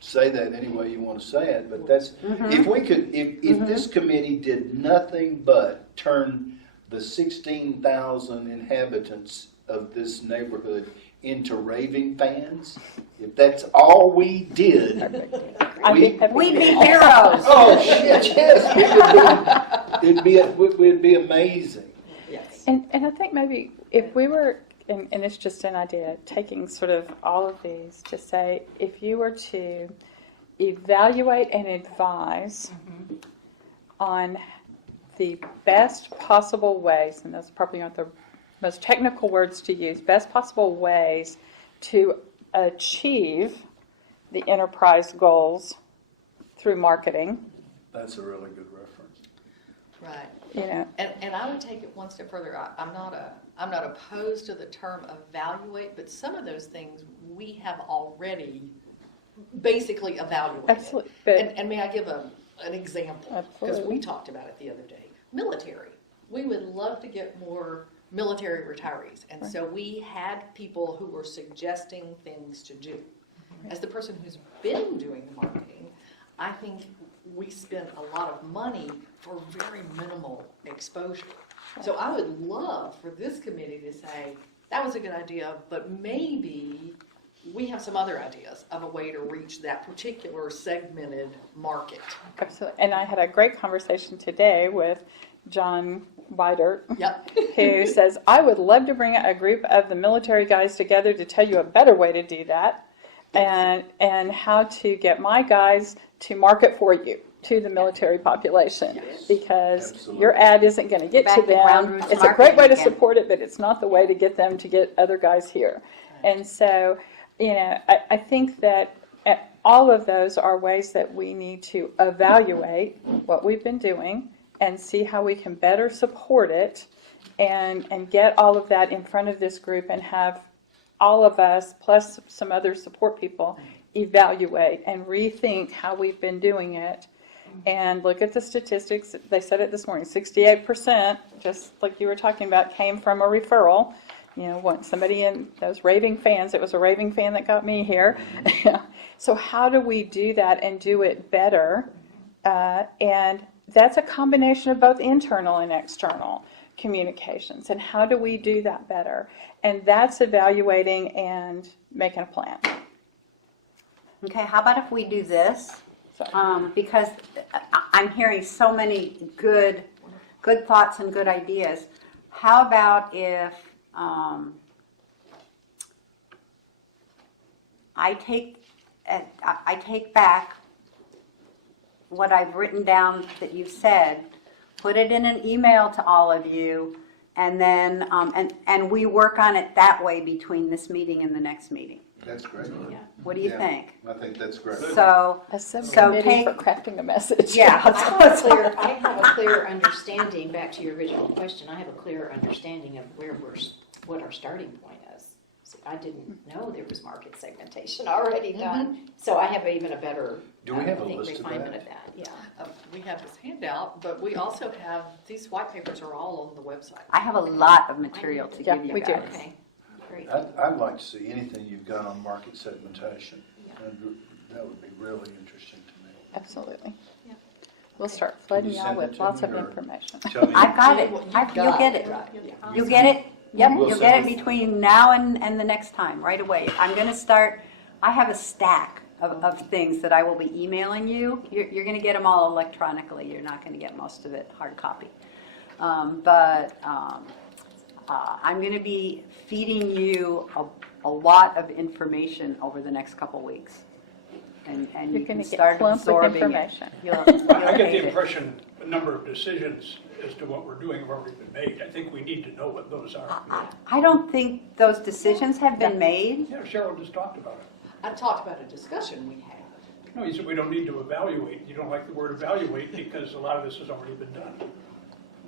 say that any way you want to say it, but that's, if we could, if this committee did nothing but turn the 16,000 inhabitants of this neighborhood into raving fans, if that's all we did, we'd be heroes. oh shit, yes, it'd be amazing. Yes. And I think maybe if we were, and it's just an idea, taking sort of all of these to say, if you were to evaluate and advise on the best possible ways, and those probably aren't the most technical words to use, best possible ways to achieve the enterprise goals through marketing. That's a really good reference. Right. You know, And I would take it one step further. I'm not opposed to the term evaluate, but some of those things we have already basically evaluated. absolutely. But And may I give an example? Because Absolutely. we talked about it the other day. Military. We would love to get more military retirees. And so we had people who were suggesting things to do. As the person who's been doing the marketing, I think we spend a lot of money for very minimal exposure. So I would love for this committee to say, that was a good idea, but maybe we have some other ideas of a way to reach that particular segmented market. absolutely. And I had a great conversation today with John Weidert, Yep. who says, I would love to bring a group of the military guys together to tell you a better way to do that and how to get my guys to market for you to the military population, because Absolutely. your ad isn't going to get Back to to them. ground roots It's a great way to marketing again. support it, but it's not the way to get them to get other guys here. And so, you know, I think that all of those are ways that we need to evaluate what we've been doing and see how we can better support it and get all of that in front of this group and have all of us, plus some other support people, evaluate and rethink how we've been doing it and look at the statistics. They said it this morning, 68%, just like you were talking about, came from a referral. You know, when somebody in those raving fans, it was a raving fan that got me here. So how do we do that and do it better? And that's a combination of both internal and external communications. And how do we do that better? And that's evaluating and making a plan. Okay, how about if we do this? So, Because I'm hearing so many good thoughts and good ideas. How about if I take back what I've written down that you've said, put it in an email to all of you, and then and we work on it that way between this meeting and the next meeting. That's great. What do you Yeah. think? I think that's great. So a subcommittee take- for crafting a message. yeah. I have a clear understanding, back to your original question, I have a clear understanding of what our starting point is. See, I didn't know there was market segmentation already done, so I have even a better, Do we have a I think, list of refinement that? of that, yeah. We have this handout, but we also have, these white papers are all on the website. I have a lot of material to Yeah, give you we do. guys. Okay, great. I'd like to see anything you've got on market segmentation. That would be really interesting to me. Absolutely. Yeah. We'll start flooding you y'all send it with to lots me of or- information. Tell me. I've got it. Well, you've You'll got get it. right, yeah. You'll get it. Yep, We'll you'll get it send it. between now and the next time, right away. I'm going to start, I have a stack of things that I will be emailing you. You're going to get them all electronically. You're not going to get most of it hard copy. But I'm going to be feeding you a lot of information over the next couple weeks. And You're you can gonna get start clumped with absorbing it. information. You'll I get hate the it. impression a number of decisions as to what we're doing have already been made. I think we need to know what those are. I don't think those decisions have been made. Yeah, Cheryl just talked about it. I talked about a discussion we had. No, you said we don't need to evaluate. You don't like the word evaluate because a lot of this has already been done.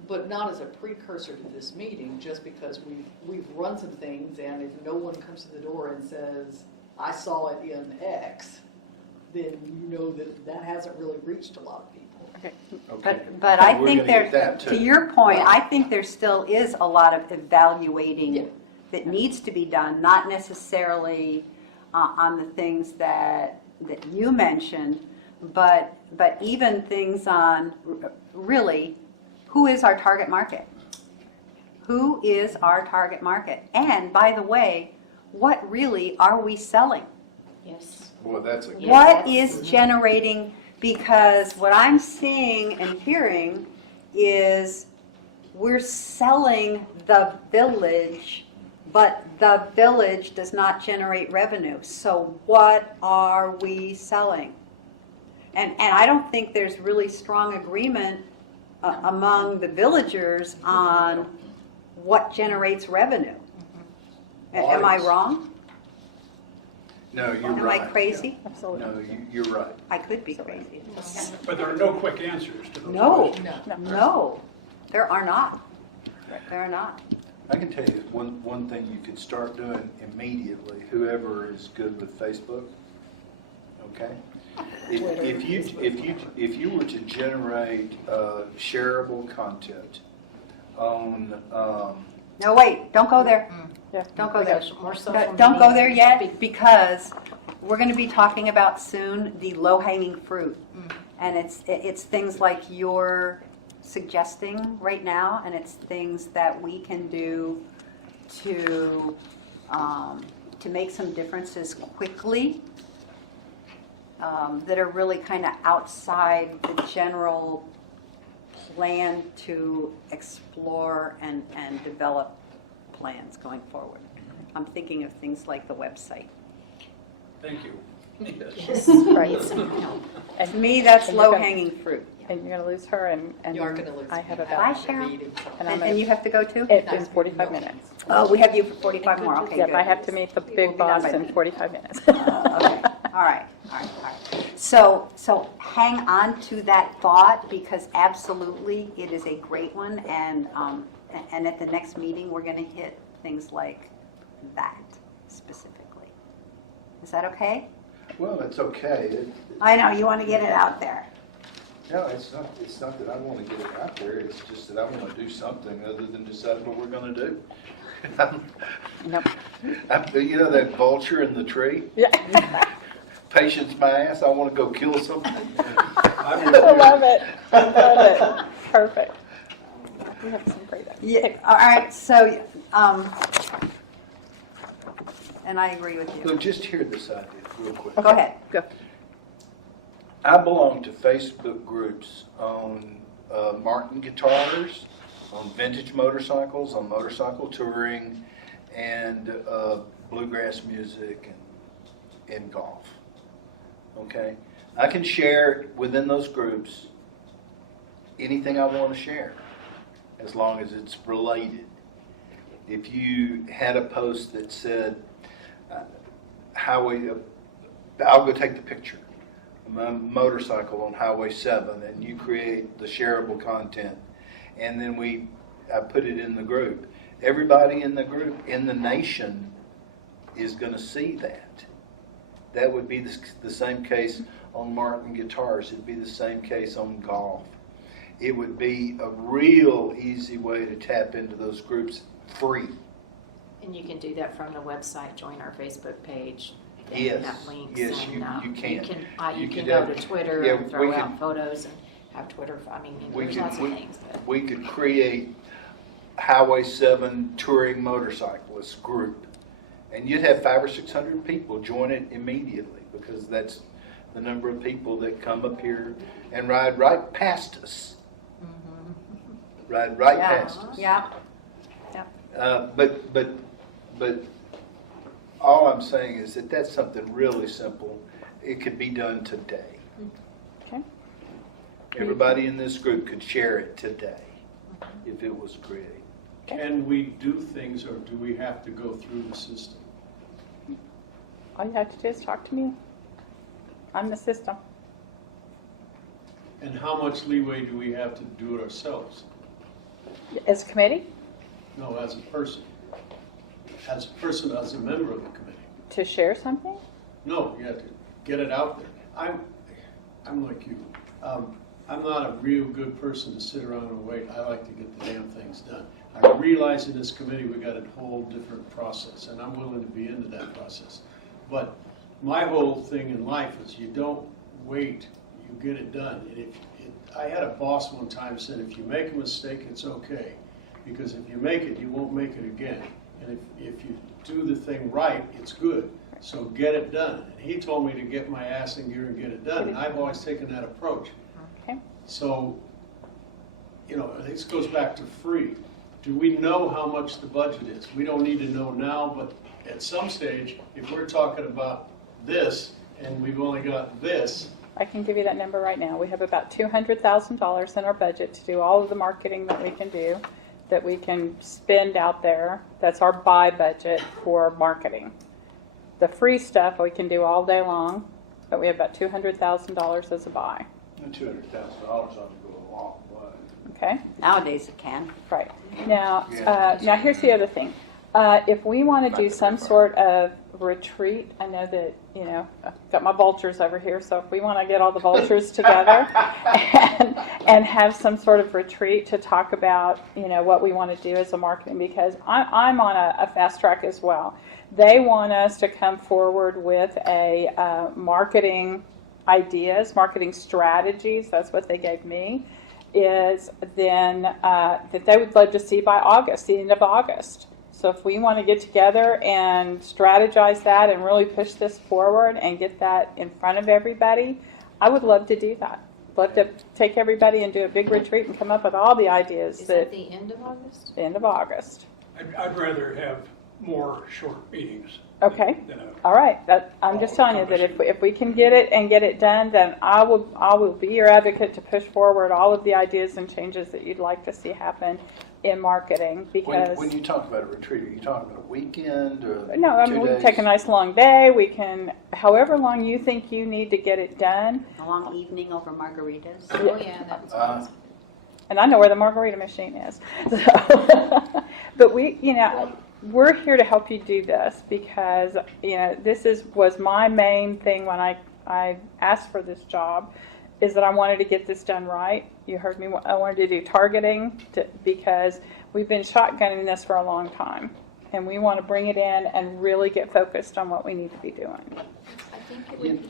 But not as a precursor to this meeting, just because we've run some things, and if no one comes to the door and says, I saw it in X, then you know that hasn't really reached a lot of people. Okay. But I We're think gonna get there, that, to too. your point, I think there still is a lot of Yeah. evaluating that needs to be done, not necessarily on the things that you mentioned, but even things on really, who is our target market? Who is our target market? And by the way, what really are we selling? Yes. Boy, that's a good What is generating, because what I'm seeing and hearing is we're selling the village, but the village does not generate revenue. So what are we selling? And I don't think there's really strong agreement among the villagers on what generates revenue. Am I wrong? No, you're Am right. I crazy? Absolutely. No, you're right. I could be crazy. But there are no quick answers to those No, questions. no, there are not. There are not. I can tell you one thing you could start doing immediately, whoever is good with Facebook, okay? If you were to generate shareable content on, No, wait, don't go there. Yeah. Don't go there. More social Don't go media. there yet, because we're going to be talking about soon the low-hanging fruit. And it's things like you're suggesting right now, and it's things that we can do to make some differences quickly, that are really kind of outside the general plan to explore and develop plans going forward. I'm thinking of things like the website. Thank you. Yes, Right. need some help. To me, that's And you're gonna- low-hanging fruit. And you're gonna lose her, and You are going to lose. I have me. about, Bye, a Cheryl. meeting. and I'm And you gonna, have to go too? it is 45 minutes. Oh, we have you for 45 more, okay, Yep, good. I have to meet the We'll big be done boss by in then. 45 minutes. Okay, all right. So hang on to that thought, because absolutely, it is a great one, and at the next meeting, we're gonna hit things like that specifically. Is that okay? well, it's okay. I know, you wanna get it out there. No, it's not that I want to get it out there, it's just that I want to do something other than decide what we're going to do. Nope. You know that vulture in the tree? Yeah. Patience my ass, I want to go kill something. I love it. I love it. Perfect. We have some great Yeah, ideas. all right, so, and I agree with you. Look, just hear this idea real quick. Go ahead. Go. I belong to Facebook groups on Martin guitars, on vintage motorcycles, on motorcycle touring, and bluegrass music and golf. Okay? I can share within those groups anything I want to share, as long as it's related. If you had a post that said, highway, I'll go take the picture. My motorcycle on Highway 7, and you create the shareable content, and then I put it in the group. Everybody in the group, in the nation, is going to see that. That would be the same case on Martin guitars. It'd be the same case on golf. It would be a real easy way to tap into those groups free. And you can do that from the website, join our Facebook page. Yes, Have links yes, and, you can. You You can could go have- to Twitter yeah, and we throw can- out photos and have Twitter, there's lots of things. But We could create Highway 7 touring motorcyclist group, and you'd have 500 or 600 people join it immediately, because that's the number of people that come up here and ride right past us. Ride right Yeah, past us. yeah. But all I'm saying is that that's something really simple. It could be done today. Okay. Everybody in this group could share it today if it was created. Can we do things, or do we have to go through the system? All you have to do is talk to me. I'm the system. And how much leeway do we have to do it ourselves? As a committee, No, as a person. As a person, as a member of the committee. to share something? No, you have to get it out there. I'm like you. I'm not a real good person to sit around and wait. I like to get the damn things done. I realize in this committee we got a whole different process, and I'm willing to be into that process. But my whole thing in life is you don't wait, you get it done. And I had a boss one time said, if you make a mistake, it's okay. Because if you make it, you won't make it again. And if you do the thing right, it's good. So get it done. And he told me to get my ass in gear and get it done. And I've always taken that approach. Okay. So, this goes back to free. Do we know how much the budget is? We don't need to know now, but at some stage, if we're talking about this and we've only got this, I can give you that number right now. We have about $200,000 in our budget to do all of the marketing that we can do. that we can spend out there. That's our buy budget for marketing. The free stuff we can do all day long, but we have about $200,000 as a buy. $200,000 ought to go a long way. Okay? Nowadays it can. Right. Now, Yeah. now here's the other thing. If we want to do some sort of retreat, I know that, you know, I've got my vultures over here, so if we want to get all the vultures together and have some sort of retreat to talk about, you know, what we want to do as a marketing, because I'm on a fast track as well. They want us to come forward with a marketing ideas, marketing strategies, that's what they gave me, is then that they would love to see by August, the end of August. So if we want to get together and strategize that and really push this forward and get that in front of everybody, I would love to do that. Love to take everybody and do a big retreat and come up with all the ideas Is that that the end of August? the end of August. I'd rather have more short meetings. Okay. Than a All right. I'm just telling you that if we can get it and get it done, then I will be your advocate to push forward all of the ideas and changes that you'd like to see happen in marketing. Because When you talk about a retreat, are you talking about a weekend or no, I 2 mean, we can days? take a nice long day. We can, however long you think you need to get it done. A long evening over margaritas. Oh, yeah, that was awesome. And I know where the margarita machine is. So, but we're here to help you do this because, you know, was my main thing when I asked for this job, is that I wanted to get this done right. You heard me. I wanted to do targeting because we've been shotgunning this for a long time, and we want to bring it in and really get focused on what we need to be doing. I think it would be.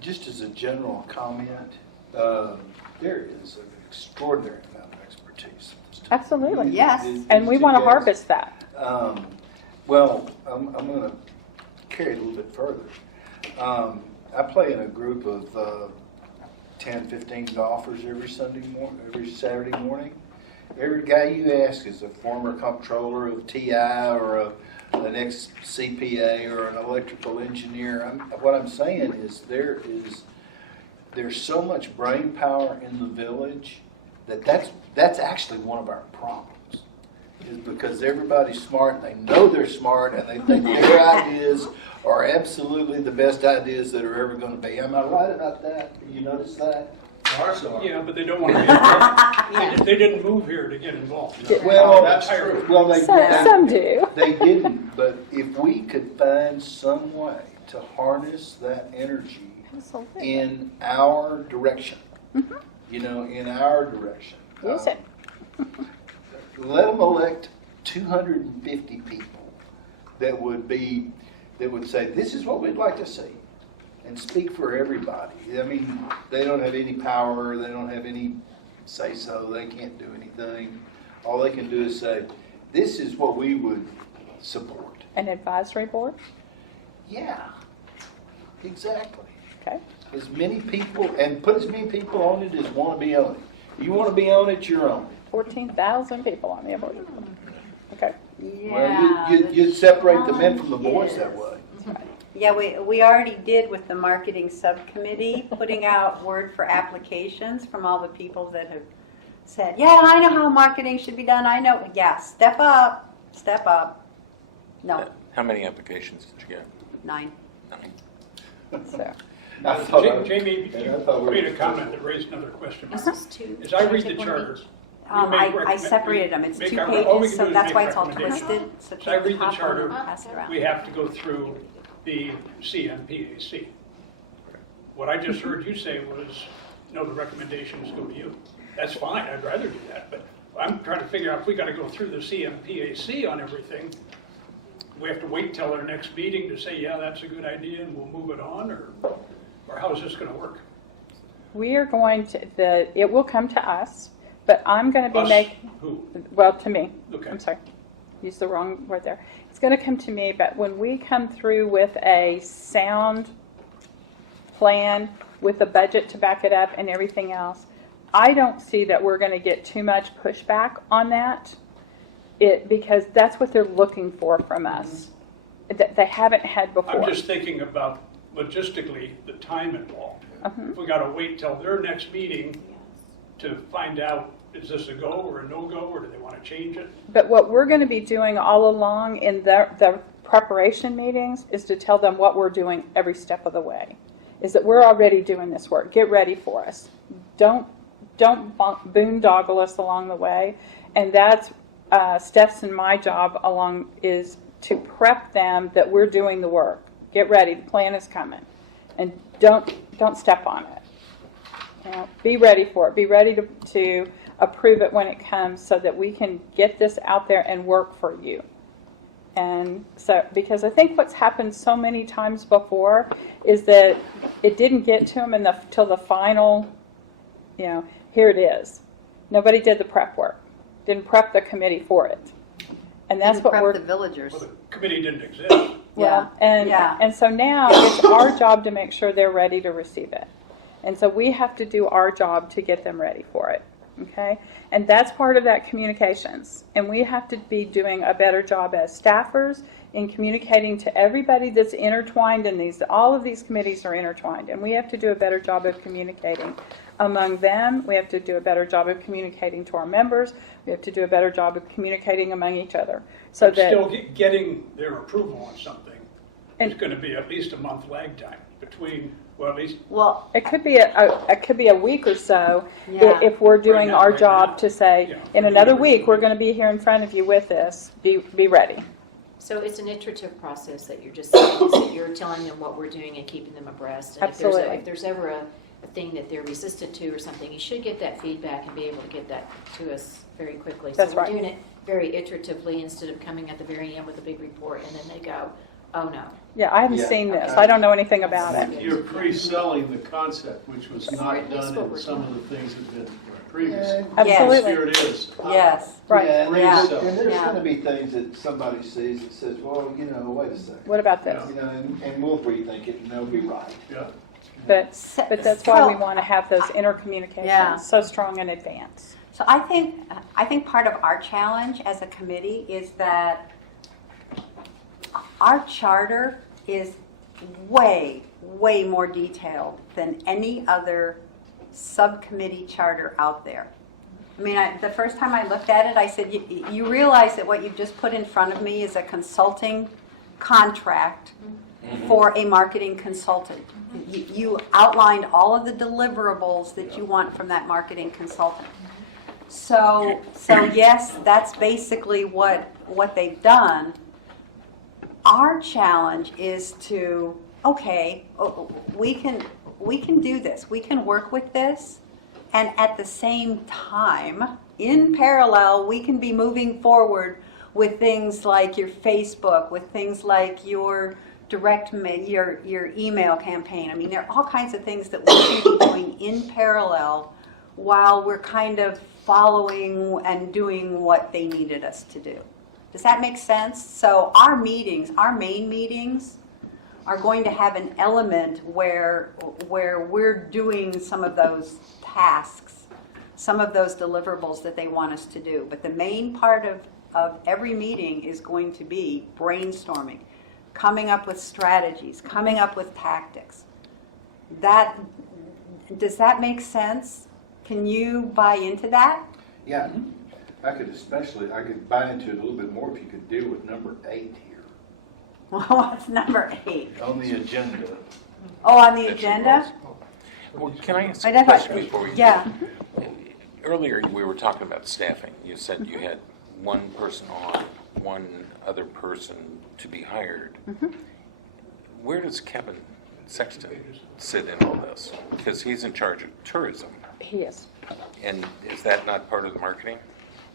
Just as a general comment, there is an extraordinary amount of expertise. in this town. Absolutely. Yes. And we want to Yes. harvest that. Well, I'm going to carry it a little bit further. I play in a group of 10, 15 golfers every Saturday morning. Every guy you ask is a former comptroller of TI or an ex-CPA or an electrical engineer. What I'm saying is there's so much brain power in the village that's actually one of our problems. Is because everybody's smart, and they know they're smart, and they think their ideas are absolutely the best ideas that are ever going to be. Am I right about that? You notice that? Ours are. Yeah, but they don't want to get involved. They didn't move here to get involved. Well, That's true. Well, Some do. They didn't, but if we could find some way to harness that energy in our direction, in our direction. Use it. Let them elect 250 people that would say, this is what we'd like to see, and speak for everybody. I mean, they don't have any power, they don't have any say-so, they can't do anything. All they can do is say, this is what we would support. An advisory board? Yeah, exactly. Okay. As many people, and put as many people on it as want to be on it. You want to be on it, you're on it. 14,000 people on the board. Okay. Well, you separate the men from the boys that way. Yeah, we already did with the marketing subcommittee, putting out word for applications from all the people that have said, yeah, I know how marketing should be done. I know. Yeah, step up. Step up. No, How many applications did you get? 9. 9. So, Jamie, you made a comment that raised another question. This is two. As I read the charter, I separated them. It's 2 all we pages, can so do is that's make why it's all recommendations. twisted. So As I take the read the top charter, one and pass it around. we have to go through the CMPAC. What I just heard you say was, no, the recommendations go to you. That's fine, I'd rather do that, but I'm trying to figure out if we gotta go through the CMPAC on everything, we have to wait till our next meeting to say, yeah, that's a good idea, and we'll move it on, or how is this gonna work? we are going to, it will come to us, but I'm going to be Us, making, who? well, to me. Okay. I'm sorry. Use the wrong word there. It's going to come to me, but when we come through with a sound plan with a budget to back it up and everything else, I don't see that we're going to get too much pushback on that. Because that's what they're looking for from us. That they haven't had before. I'm just thinking about logistically the time involved. If we gotta wait till their next meeting to find out is this a go or a no-go, or do they want to change it? But what we're going to be doing all along in the preparation meetings is to tell them what we're doing every step of the way. Is that we're already doing this work. Get ready for us. Don't boondoggle us along the way. And that's Steph's and my job is to prep them that we're doing the work. Get ready. The plan is coming. And don't step on it. You know, be ready for it. Be ready to approve it when it comes so that we can get this out there and work for you. And so, because I think what's happened so many times before is that it didn't get to them till the final, here it is. Nobody did the prep work. Didn't prep the committee for it. And that's Didn't what prep we're... the villagers. Well, the committee didn't exist. Well, and so now it's our job to make sure they're ready to receive it. And so we have to do our job to get them ready for it, okay? And that's part of that communications. And we have to be doing a better job as staffers in communicating to everybody that's intertwined in these. All of these committees are intertwined, and we have to do a better job of communicating among them. We have to do a better job of communicating to our members. We have to do a better job of communicating among each other. So But that still getting their approval on something is going to be at least a month lag time between, well, at least Well, it could be a week or so Yeah. if we're doing Right now- our right job now. to say, Yeah. in another week, we're going to be here in front of you with this. Be ready. So it's an iterative process that you're just saying, is that you're telling them what we're doing and keeping them abreast. And Absolutely. if there's ever a thing that they're resistant to or something, you should get that feedback and be able to get that to us very quickly. That's So we're right. doing it very iteratively instead of coming at the very end with a big report and then they go, oh no. Yeah, I haven't Yeah. seen this. I don't know anything about it. You're pre-selling the concept, which was not Right, that's done what in we're some doing. of the things that have been previously. Absolutely. Here it is. yes. Right. Yeah, and Yeah. there's, and there's Yeah. gonna be things that somebody sees that says, well, wait a second. What about this? And we'll rethink it and they'll be right. Yeah. But that's why we So- want to have those intercommunications Yeah. so strong in advance. So I think part of our challenge as a committee is that our charter is way, way more detailed than any other subcommittee charter out there. I mean, the first time I looked at it, I said, you realize that what you've just put in front of me is a consulting contract for a marketing consultant. You outlined all of the deliverables that you want from that marketing consultant. So yes, that's basically what they've done. Our challenge is to, okay, we can do this. We can work with this. And at the same time, in parallel, we can be moving forward with things like your Facebook, with things like your your email campaign. I mean, there are all kinds of things that we can be doing in parallel while we're kind of following and doing what they needed us to do. Does that make sense? So our meetings, our main meetings, are going to have an element where we're doing some of those tasks, some of those deliverables that they want us to do. But the main part of every meeting is going to be brainstorming, coming up with strategies, coming up with tactics. Does that make sense? Can you buy into that? Yeah, I could buy into it a little bit more if you could deal with number 8 here What's number 8? on the agenda. Oh, on the agenda? Well, can I ask I a definitely- question before we? Yeah. Earlier, we were talking about staffing. You said you had one person on, one other person to be hired. Where does Kevin Sexton sit in all this? Because he's in charge of tourism. He is. And is that not part of the marketing?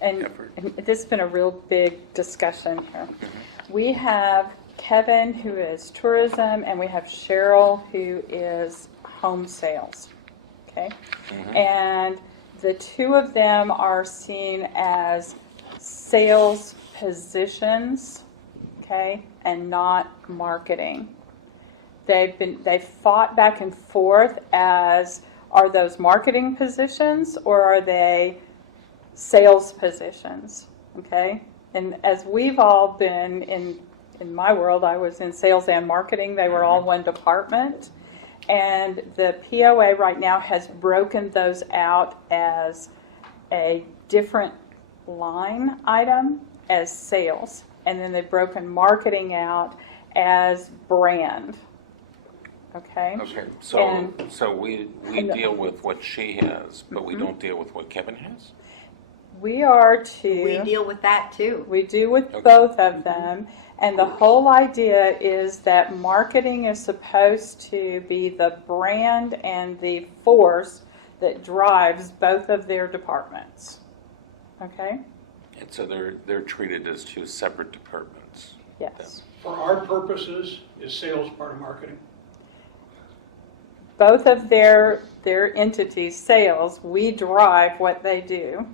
And Effort. this has been a real big discussion here. We have Kevin, who is tourism, and we have Cheryl, who is home sales. Okay? And the two of them are seen as sales positions, okay, and not marketing. They've fought back and forth as, are those marketing positions or are they sales positions, okay? And as we've all been in my world, I was in sales and marketing. They were all one department. And the POA right now has broken those out as a different line item as sales, and then they've broken marketing out as brand. Okay? Okay, And- so we and the- deal with what she has, but we don't deal with what Kevin has? We are to. We deal with that too. We do with Okay. both of them. And the whole idea is that marketing is supposed to be the brand and the force that drives both of their departments. Okay? And so they're treated as two separate departments? Yes. For our purposes, is sales part of marketing? Both of their entities, sales, we drive what they do.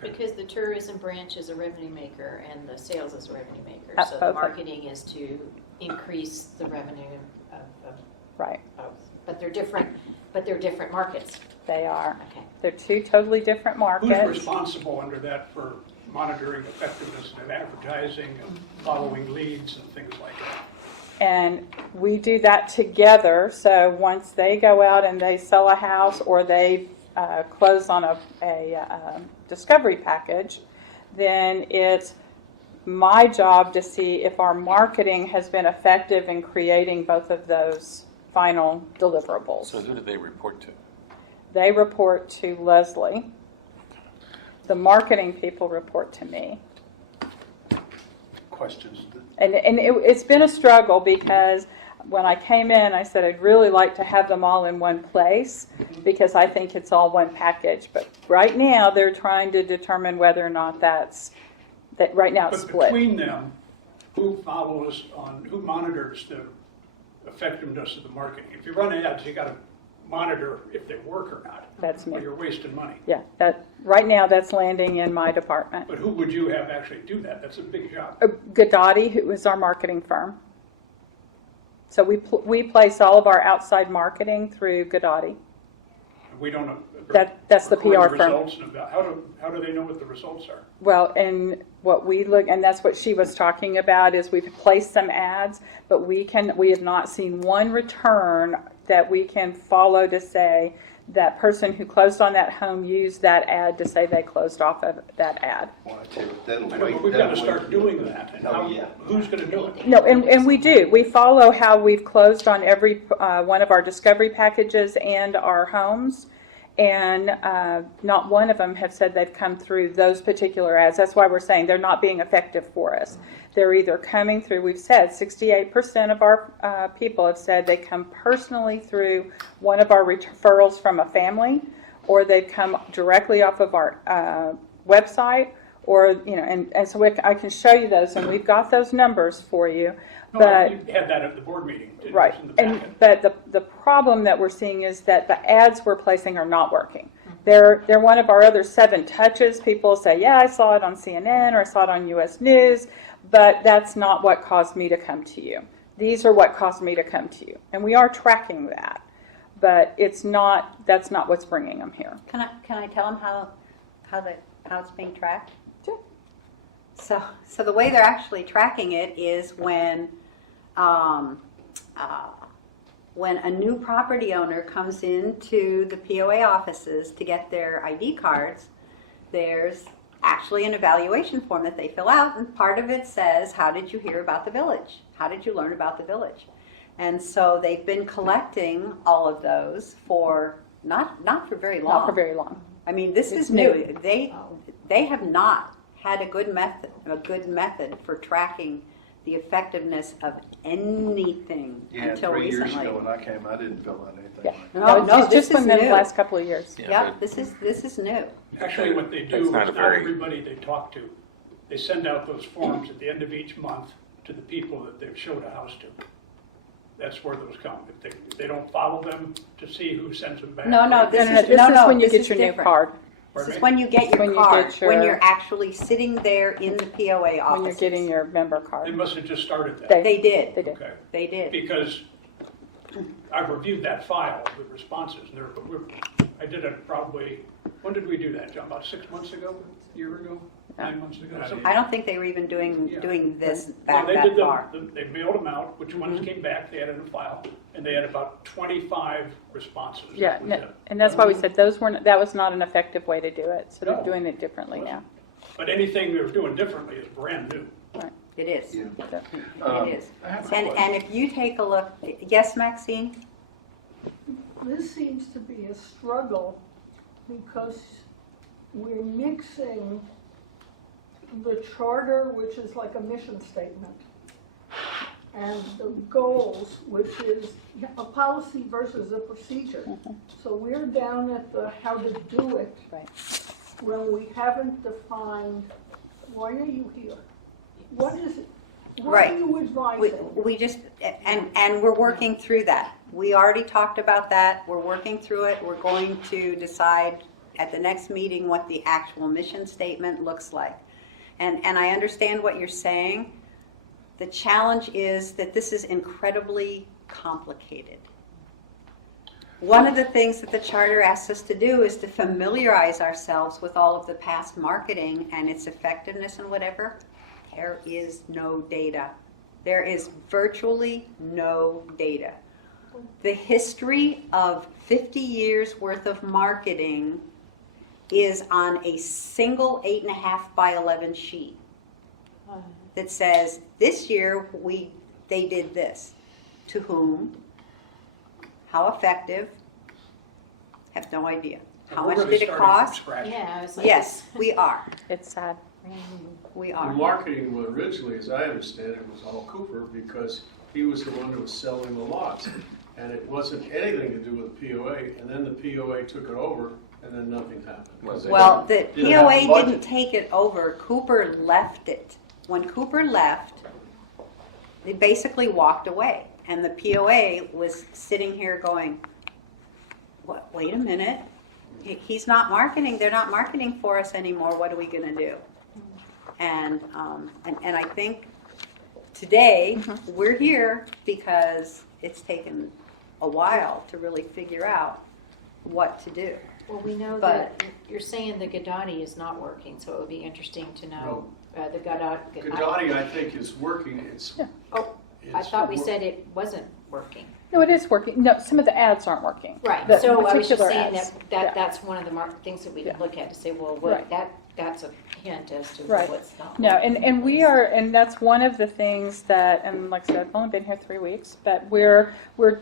Because the tourism branch is a revenue maker and the sales is a revenue maker. At So both the of- marketing is to increase the revenue of Right. both. But they're different markets. They are. Okay. They're two totally different Who's markets. responsible under that for monitoring effectiveness of advertising and following leads and things like that? And we do that together. So once they go out and they sell a house or they close on a discovery package, then it's my job to see if our marketing has been effective in creating both of those final deliverables. So who do they report to? They report to Leslie. The marketing people report to me. Questions? And it's been a struggle because when I came in, I said I'd really like to have them all in one place because I think it's all one package. But right now, they're trying to determine whether or not that right now it's But split. between them, who monitors the effectiveness of the marketing? If you run ads, you gotta monitor if they work or not. That's me. Or you're wasting money. Yeah, right now that's landing in my department. But who would you have actually do that? That's a big job. Godotti, who is our marketing firm. So we place all of our outside marketing through Godotti. We don't know. That's the record PR firm. results and about, how do they know what the results are? Well, and what we look, and that's what she was talking about, is we've placed some ads, but we have not seen one return that we can follow to say that person who closed on that home used that ad to say they closed off of that ad. Well, I tell you what, that'll I know, wait. but we've got to that'll start wait. doing that. And Oh, how- yeah. Who's going to do it? No, and we do. We follow how we've closed on every one of our discovery packages and our homes. And not one of them have said they've come through those particular ads. That's why we're saying they're not being effective for us. They're either coming through, we've said 68% of our people have said they come personally through one of our referrals from a family, or they've come directly off of our website, or, and so I can show you those, and we've got those numbers for you. No, But you had that at the board meeting. didn't you? right, It's in the and packet. but the problem that we're seeing is that the ads we're placing are not working. They're one of our other 7 touches. People say, yeah, I saw it on CNN or I saw it on US News, but that's not what caused me to come to you. These are what caused me to come to you, and we are tracking that, but that's not what's bringing them here. Can I tell them how it's being tracked? Sure. So the way they're actually tracking it is when a new property owner comes into the POA offices to get their ID cards, there's actually an evaluation form that they fill out, and part of it says, how did you hear about the village? How did you learn about the village? And so they've been collecting all of those for not for very long. Not for very long. I mean, this It's is new. They have not had a good method for tracking the effectiveness of anything Yeah, until 3 years recently. ago when I came, I didn't fill out anything. Yeah. like No, no, it's this just is been the new. last couple of years. Yeah, but this is new. Actually, what they That's do is not a not very- everybody they talk to, they send out those forms at the end of each month to the people that they've showed a house to. That's where those come. If they don't follow them to see who sends them back. No, This is when you get your new different. card, This is when you get your When you card, get your- when you're actually sitting there in the POA when you're offices. getting your member They card. must have just started that. They did. They did. Okay. They did. Because I've reviewed that file with responses, and I did it probably, when did we do that, John? About 6 months ago, a year ago, 9 months ago? something? I don't think they were even doing this So back they that did far. they mailed them out, which ones came back, they had it in a file, and they had about 25 responses. Yeah, That was no, it. and that's why we said that was not an effective way to do it, so they're doing it differently now. But anything they're doing differently is brand new. It is. Yeah. It is. I have a And question. if you take a look, yes, Maxine? This seems to be a struggle because we're mixing the charter, which is like a mission statement, and the goals, which is a policy versus a procedure. So we're down at the how to do it. Right. When we haven't defined, why are you here? What is it? What Right. are you advising? We just, and we're working through that. We already talked about that. We're working through it. We're going to decide at the next meeting what the actual mission statement looks like. And I understand what you're saying. The challenge is that this is incredibly complicated. One of the things that the charter asks us to do is to familiarize ourselves with all of the past marketing and its effectiveness and whatever. There is no data. There is virtually no data. The history of 50 years worth of marketing is on a single 8.5 by 11 sheet that says, this year they did this. To whom? How effective? Have no idea. How We're much really did it starting from cost? scratch. Yeah, I was like. Yes, we are. It's sad. We The are. marketing was originally, as I understand it, was all Cooper because he was the one who was selling the lots. And it wasn't anything to do with POA, and then the POA took it over, and then nothing happened. Was it? Well, the Didn't have POA the budget. didn't take it over. Cooper left it. When Cooper left, they basically walked away. And the POA was sitting here going, "What? Wait a minute. He's not marketing. They're not marketing for us anymore. What are we going to do?" And I think today we're here because it's taken a while to really figure out what to do. Well, we know But- that you're saying the Gadati is not working, so it would be interesting to know. The Gadati. Gadati, I think, is working. Oh, I thought we said it wasn't working. No, it is working. No, some of the ads aren't working. Right, The so I was just particular saying ads. that's one of the things that we can Yeah. look at to say, well, Right. that's a hint as to Right. what's not. No, and we are, and that's one of the things that, and like I said, I've only been here 3 weeks, but we're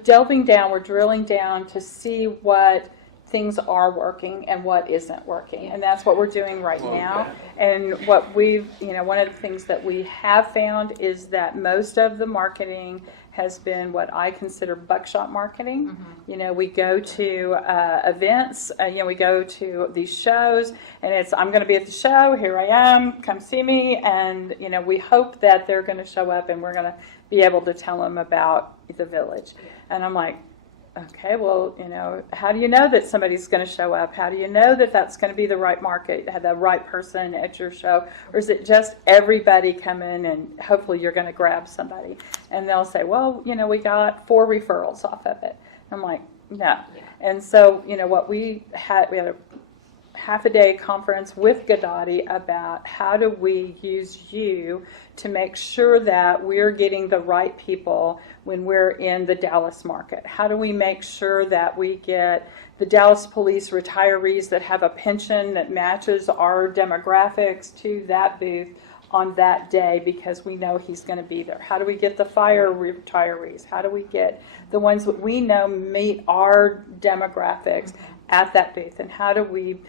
delving down, we're drilling down to see what things are working and what isn't working. And that's what we're doing right now. And what we've, one of the things that we have found is that most of the marketing has been what I consider buckshot marketing. We go to events, we go to these shows, and it's, I'm going to be at the show, here I am, come see me, and, we hope that they're going to show up and we're going to be able to tell them about the village. And I'm like, okay, well, how do you know that somebody's going to show up? How do you know that that's going to be the right market, have the right person at your show? Or is it just everybody come in and hopefully you're going to grab somebody? And they'll say, well, we got 4 referrals off of it. I'm like, no. And so, what we had a half-a-day conference with Gadati about how do we use you to make sure that we're getting the right people when we're in the Dallas market. How do we make sure that we get the Dallas police retirees that have a pension that matches our demographics to that booth on that day because we know he's going to be there? How do we get the fire retirees? How do we get the ones that we know meet our demographics at that booth? And how do we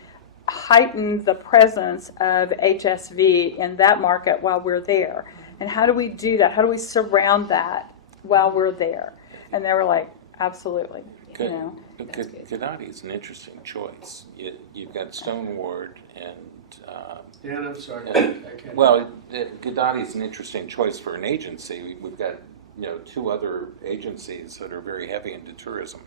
heighten the presence of HSV in that market while we're there? And how do we do that? How do we surround that while we're there? And they were like, absolutely. Gadati is an interesting choice. You've got Stoneward and... Dan, I'm sorry. Yeah. I can't. Well, Gadati is an interesting choice for an agency. We've got 2 other agencies that are very heavy into tourism,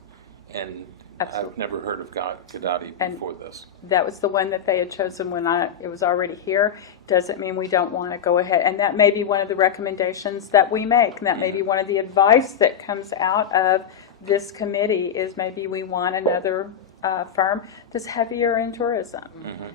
and Absolutely. I've never heard of Gadati before this. That was the one that they had chosen when it was already here. Doesn't mean we don't want to go ahead. And that may be one of the recommendations that we make. And that may be one of the advice that comes out of this committee is maybe we want another firm that's heavier in tourism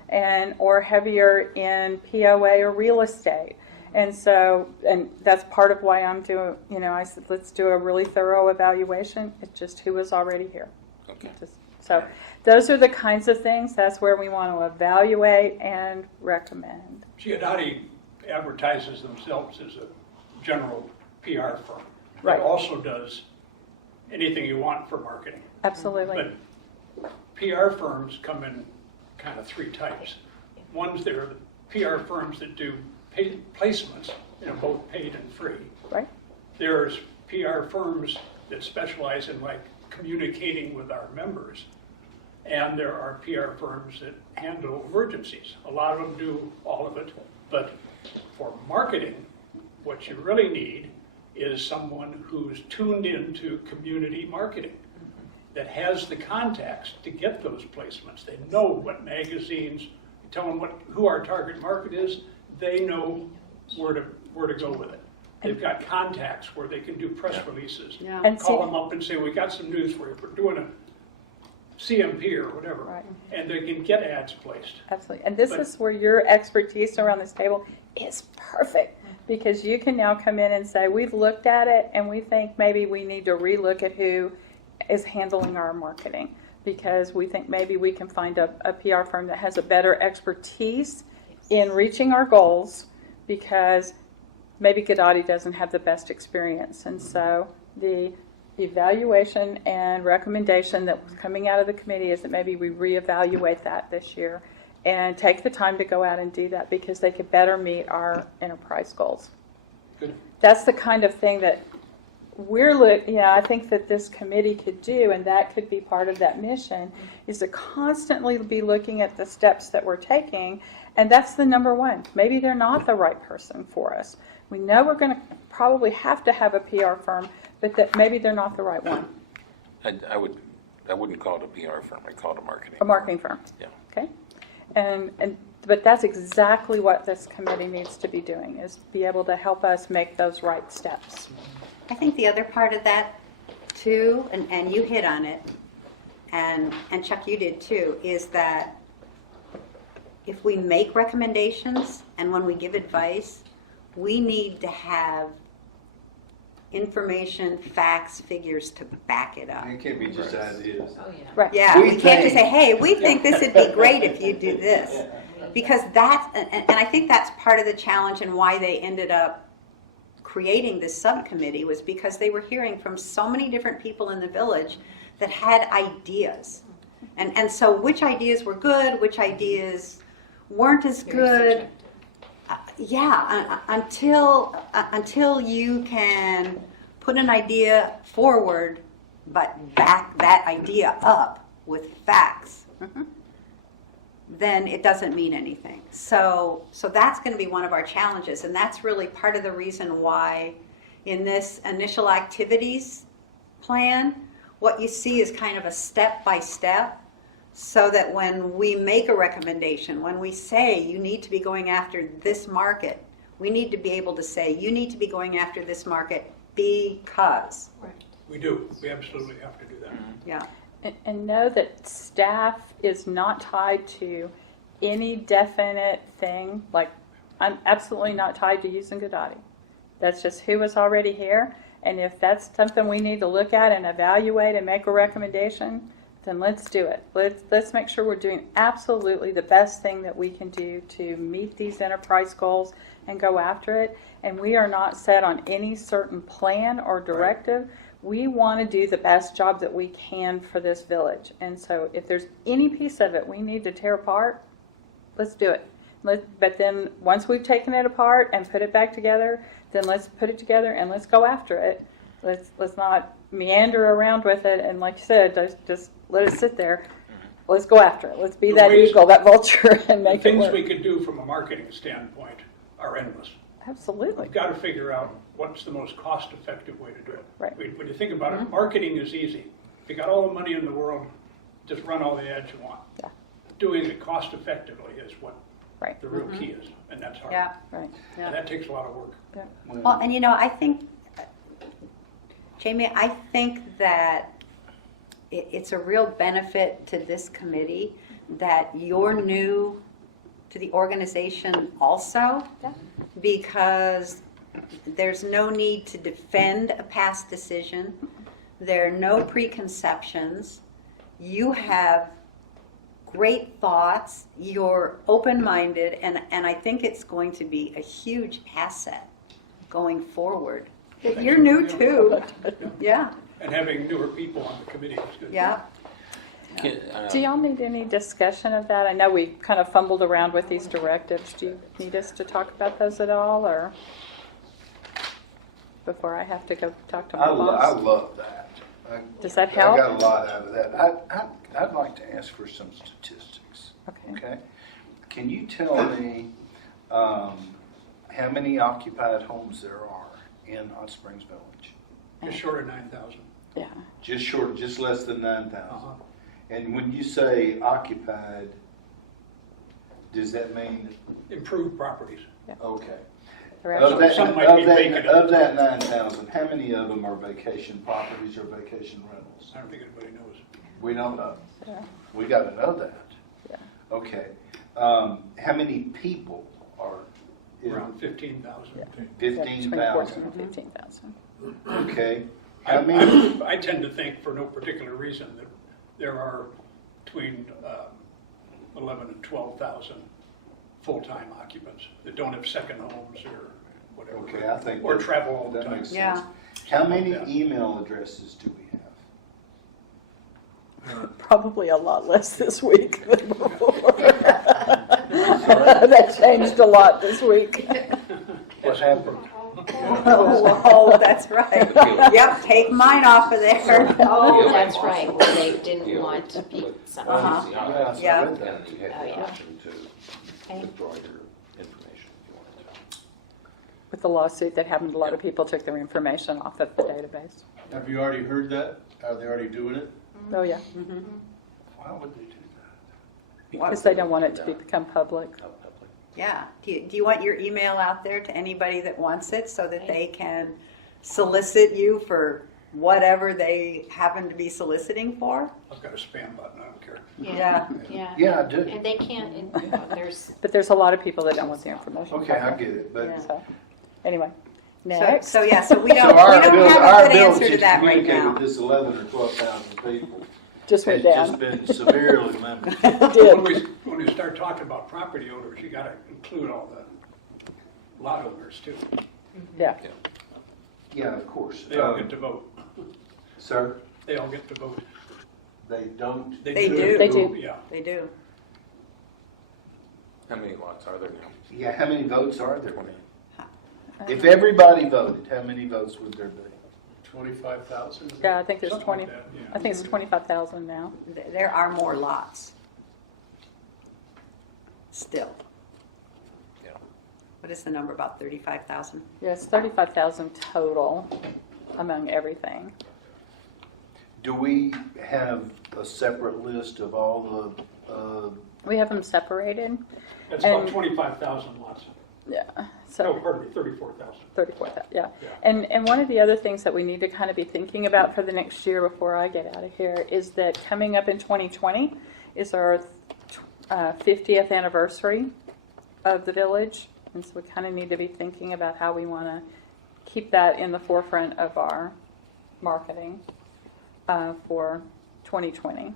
and or heavier in POA or real estate. And so, and that's part of why I'm doing, I said, let's do a really thorough evaluation. It's just who is already here. Okay. So those are the kinds of things, that's where we want to evaluate and recommend. Giudice advertises themselves as a general PR firm. Right. It also does anything you want for marketing. Absolutely. But PR firms come in kind of three types. One's there are the PR firms that do paid placements, both paid and free. Right. There's PR firms that specialize in like communicating with our members. And there are PR firms that handle emergencies. A lot of them do all of it, but for marketing, what you really need is someone who's tuned into community marketing, that has the contacts to get those placements. They know what magazines, you tell them who our target market is, they know where to go with it. They've got contacts where they can do press releases. Yeah. And Call see- them up and say, we got some news for you. We're doing a CMP or whatever. Right. And they can get ads placed. Absolutely. And this But- is where your expertise around this table is perfect, because you can now come in and say, we've looked at it and we think maybe we need to relook at who is handling our marketing, because we think maybe we can find a PR firm that has a better expertise in reaching our goals, because maybe Giudice doesn't have the best experience. And so the evaluation and recommendation that was coming out of the committee is that maybe we reevaluate that this year and take the time to go out and do that, because they could better meet our enterprise goals. Good. That's the kind of thing that I think that this committee could do, and that could be part of that mission, is to constantly be looking at the steps that we're taking. And that's the number one. Maybe they're not the right person for us. We know we're going to probably have to have a PR firm, but that maybe they're not the right one. I wouldn't call it a PR firm, I'd call it a marketing. A marketing firm. Yeah. Okay. But that's exactly what this committee needs to be doing, is be able to help us make those right steps. I think the other part of that too, and you hit on it, and Chuck, you did too, is that if we make recommendations and when we give advice, we need to have information, facts, figures to back it up. It can't be just ideas. Right. Yeah, We we can't just say, think. hey, we think this would be great if you do this. Because that's, and I think that's part of the challenge and why they ended up creating this subcommittee, was because they were hearing from so many different people in the village that had ideas. And so which ideas were good, which ideas weren't as good. Until you can put an idea forward, but back that idea up with facts, then it doesn't mean anything. So that's going to be one of our challenges, and that's really part of the reason why in this initial activities plan, what you see is kind of a step-by-step, so that when we make a recommendation, when we say you need to be going after this market, we need to be able to say you need to be going after this market because. We do. We absolutely have to do that. Yeah. And know that staff is not tied to any definite thing. Like, I'm absolutely not tied to using Giudice. That's just who is already here. And if that's something we need to look at and evaluate and make a recommendation, then let's do it. Let's make sure we're doing absolutely the best thing that we can do to meet these enterprise goals and go after it. And we are not set on any certain plan or directive. We want to do the best job that we can for this village. And so if there's any piece of it we need to tear apart, let's do it. But then once we've taken it apart and put it back together, then let's put it together and let's go after it. Let's not meander around with it, and like you said, just let it sit there. Let's go after it. Let's be The that ways- eagle, that vulture, and The make it things work. we could do from a marketing standpoint are endless. Absolutely. We've got to figure out what's the most cost-effective way to do it. Right. When you think about it, marketing is easy. If you got all the money in the world, just run all the ads you want. Yeah. Doing it cost-effectively is what Right. the real key is, and that's hard. Yeah. Right. And that takes a lot of work. Well, and I think, Jamie, I think that it's a real benefit to this committee that you're new to the organization also, because there's no need to defend a past decision. There are no preconceptions. You have great thoughts. You're open-minded, and I think it's going to be a huge asset going forward. You're new too. Yeah, And having newer people on the committee is good. yeah. Do y'all need any discussion of that? I know we kind of fumbled around with these directives. Do you need us to talk about those at all, or before I have to go talk to my I boss? love that. Does that help? I got a lot out of that. I'd like to ask for some statistics. Okay? Can you tell me how many occupied homes there are in Hot Springs Village? Just short of 9,000. Yeah. Just less than 9,000. Uh-huh. And when you say occupied, does that mean, Improved properties. okay. They're Of actually- that, Some might be vacant. of that 9,000, how many of them are vacation properties or vacation rentals? I don't think anybody knows. We don't know. Yeah. We got to know that. Yeah. Okay. How many people are in Around 15,000. Yeah. 15,000? 15,000. Okay. How many? I tend to think, for no particular reason, that there are between 11 and 12,000 full-time occupants that don't have second homes or whatever. Okay, I think Or that- travel all the that time. makes sense. Yeah. How many Yeah. email addresses do we have? Probably a lot less this week than before. That changed a lot this week. What happened? Oh, that's right. Yep, take mine off of there. Oh, that's right, well, they didn't want to be some. Uh-huh. Yes, I Yeah. read that. And you had Oh, the yeah. option to withdraw your information if you wanted to. With the lawsuit that happened, a lot of people took their information off of the database. Have you already heard that? Are they already doing it? Oh, yeah, Why would they do that? because they don't want it to become public. Yeah. Do you want your email out there to anybody that wants it so that they can solicit you for whatever they happen to be soliciting for? I've got a spam button, I don't care. Yeah. Yeah, I do. And they can't, there's, But there's a lot of people that don't want the information. Okay, I get it, but. Yeah. So, anyway, So, next. so yeah, so we So don't our have a good answer to that right communicate now. with this 11 or 12,000 people Just has went just down. been severely limited. When we start talking about property owners, you gotta include all the lot owners too. Yeah, Yeah, of course. They all get to vote. Sir, They all get to vote. they don't. They do. They do. Yeah. They do. How many lots are there now? Yeah, how many votes are there? If everybody voted, how many votes would there be? 25,000? yeah, I think there's Something 20, like that, yeah. I think it's 25,000 now. There are more lots. Still. Yeah. What is the number, about 35,000? Yeah, it's 35,000 total among everything. Do we have a separate list of all the, We have them separated. That's about And- 25,000 lots. Yeah, No, so pardon me, 34,000. 34,000, yeah. Yeah. And one of the other things that we need to kind of be thinking about for the next year before I get out of here is that coming up in 2020 is our 50th anniversary of the village. And so we kind of need to be thinking about how we want to keep that in the forefront of our marketing for 2020.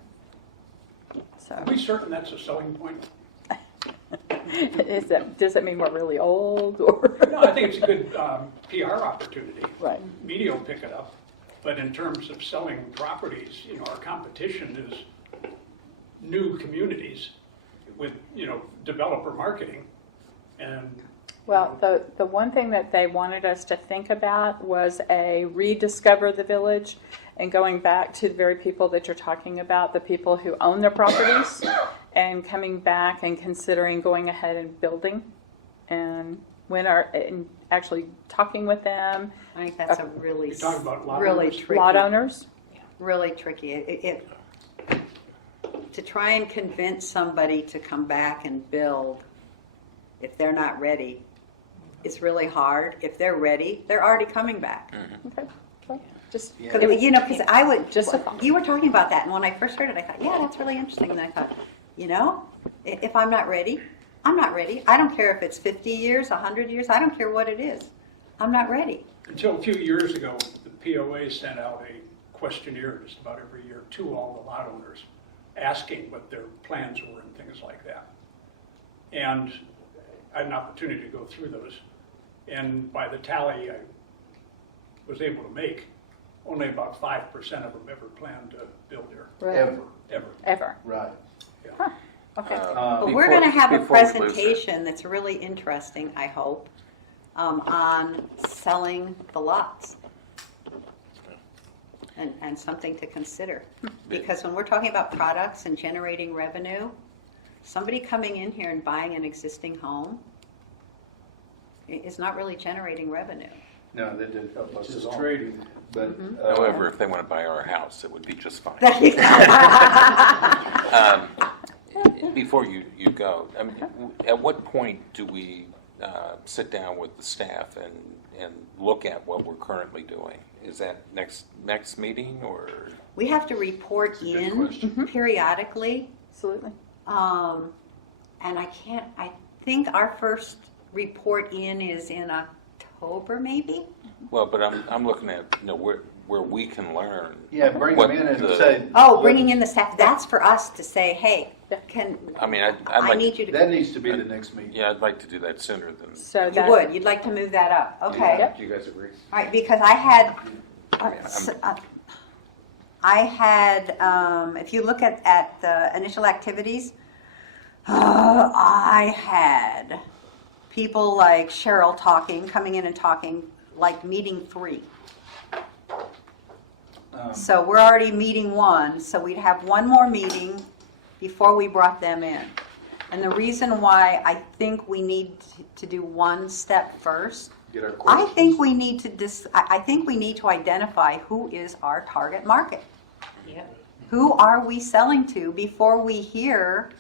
So, Are we certain that's a selling point? does that mean we're really old or? No, I think it's a good PR opportunity. Right. Media will pick it up. But in terms of selling properties, our competition is new communities with, developer marketing. And Well, the one thing that they wanted us to think about was a rediscover the village and going back to the very people that you're talking about, the people who own their properties, and coming back and considering going ahead and building and and actually talking with them, I think that's a really, You're talking about lot really owners? tricky. lot owners. Really tricky. To try and convince somebody to come back and build, if they're not ready, it's really hard. If they're ready, they're already coming back. Okay. Well, just Yeah. Because I would, Just a thought. you were talking about that, and when I first heard it, I thought, yeah, that's really interesting. And I thought, if I'm not ready, I'm not ready. I don't care if it's 50 years, 100 years, I don't care what it is. I'm not ready. Until a few years ago, the POA sent out a questionnaire just about every year to all the lot owners, asking what their plans were and things like that. And I had an opportunity to go through those. And by the tally I was able to make, only about 5% of them ever planned to build there, Ever. ever. Right. Okay. But we're going to have a before we lose it. presentation that's really interesting, I hope, on selling the lots. And something to consider. Because when we're talking about products and generating revenue, somebody coming in here and buying an existing home is not really generating revenue. No, that did help us Just at all. trading. But, However, if they want to buy our house, it would be just fine. Before you go, I mean, at what point do we sit down with the staff and look at what we're currently doing? Is that next meeting, or? We have to report a good in question. periodically. Absolutely. And I think our first report in is in October, maybe? Well, but I'm looking at, where we can learn. yeah, bring what them in and the- say. Oh, bringing in the staff, that's for us to say, hey, I mean, I'd I like, need you to. That needs to be the next meeting. yeah, I'd like to do that sooner than. So You that, would, you'd like to move that up, okay. Yep. Do you guys agree? All right, because I had, I'm- if you look at the initial activities, I had people like Cheryl coming in and talking, like meeting 3. So we're already meeting 1, so we'd have one more meeting before we brought them in. And the reason why I think we need to do one step first, Get our I questions. think we need to I think we need to identify who is our target market. Yeah. Who are we selling to before we hear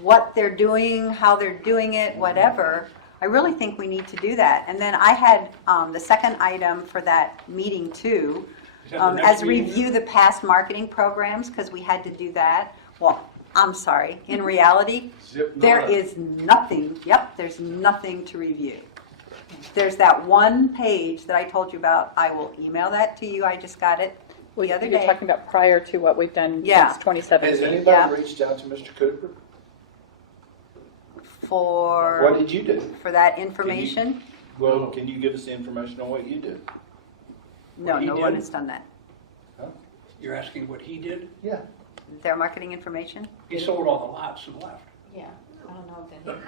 what they're doing, how they're doing it, whatever. I really think we need to do that. And then I had the second item for that meeting too, Is that the next as meeting? review the past marketing programs, because we had to do that. Well, I'm sorry, in reality, Zip there nada. is nothing, there's nothing to review. There's that one page that I told you about. I will email that to you. I just got it the other you're day. talking about prior to what we've done Yeah. since 2017. Has anybody Yeah. reached out to Mr. Cooper? What For did you do? that information? Well, can you give us the information on what you did? No, he no one did? has done that. You're asking what he did? Yeah. Their marketing information? He sold all the lots and left. Yeah, I don't know if that.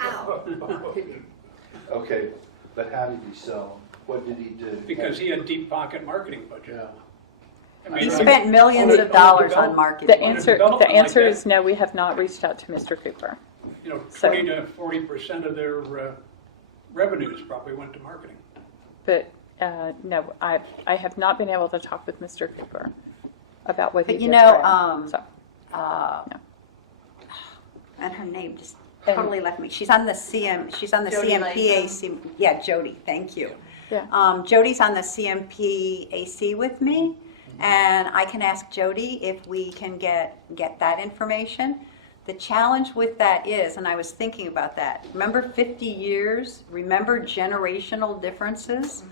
Okay, but how did he sell them? What did he do? Because he had deep pocket marketing budget. Yeah. I mean, He I- spent millions on a- of dollars on a on The marketing. answer, development like that. is no, we have not reached out to Mr. Cooper. You know, So- 20 to 40% of their revenues probably went to marketing. But no, I have not been able to talk with Mr. Cooper about what he But did. you know, for him. So, and her name just And- totally left me. She's on the CMPAC. Yeah, Jody, thank you. Yeah. Jody's on the CMPAC with me, and I can ask Jody if we can get that information. The challenge with that is, and I was thinking about that, remember 50 years? Remember generational differences?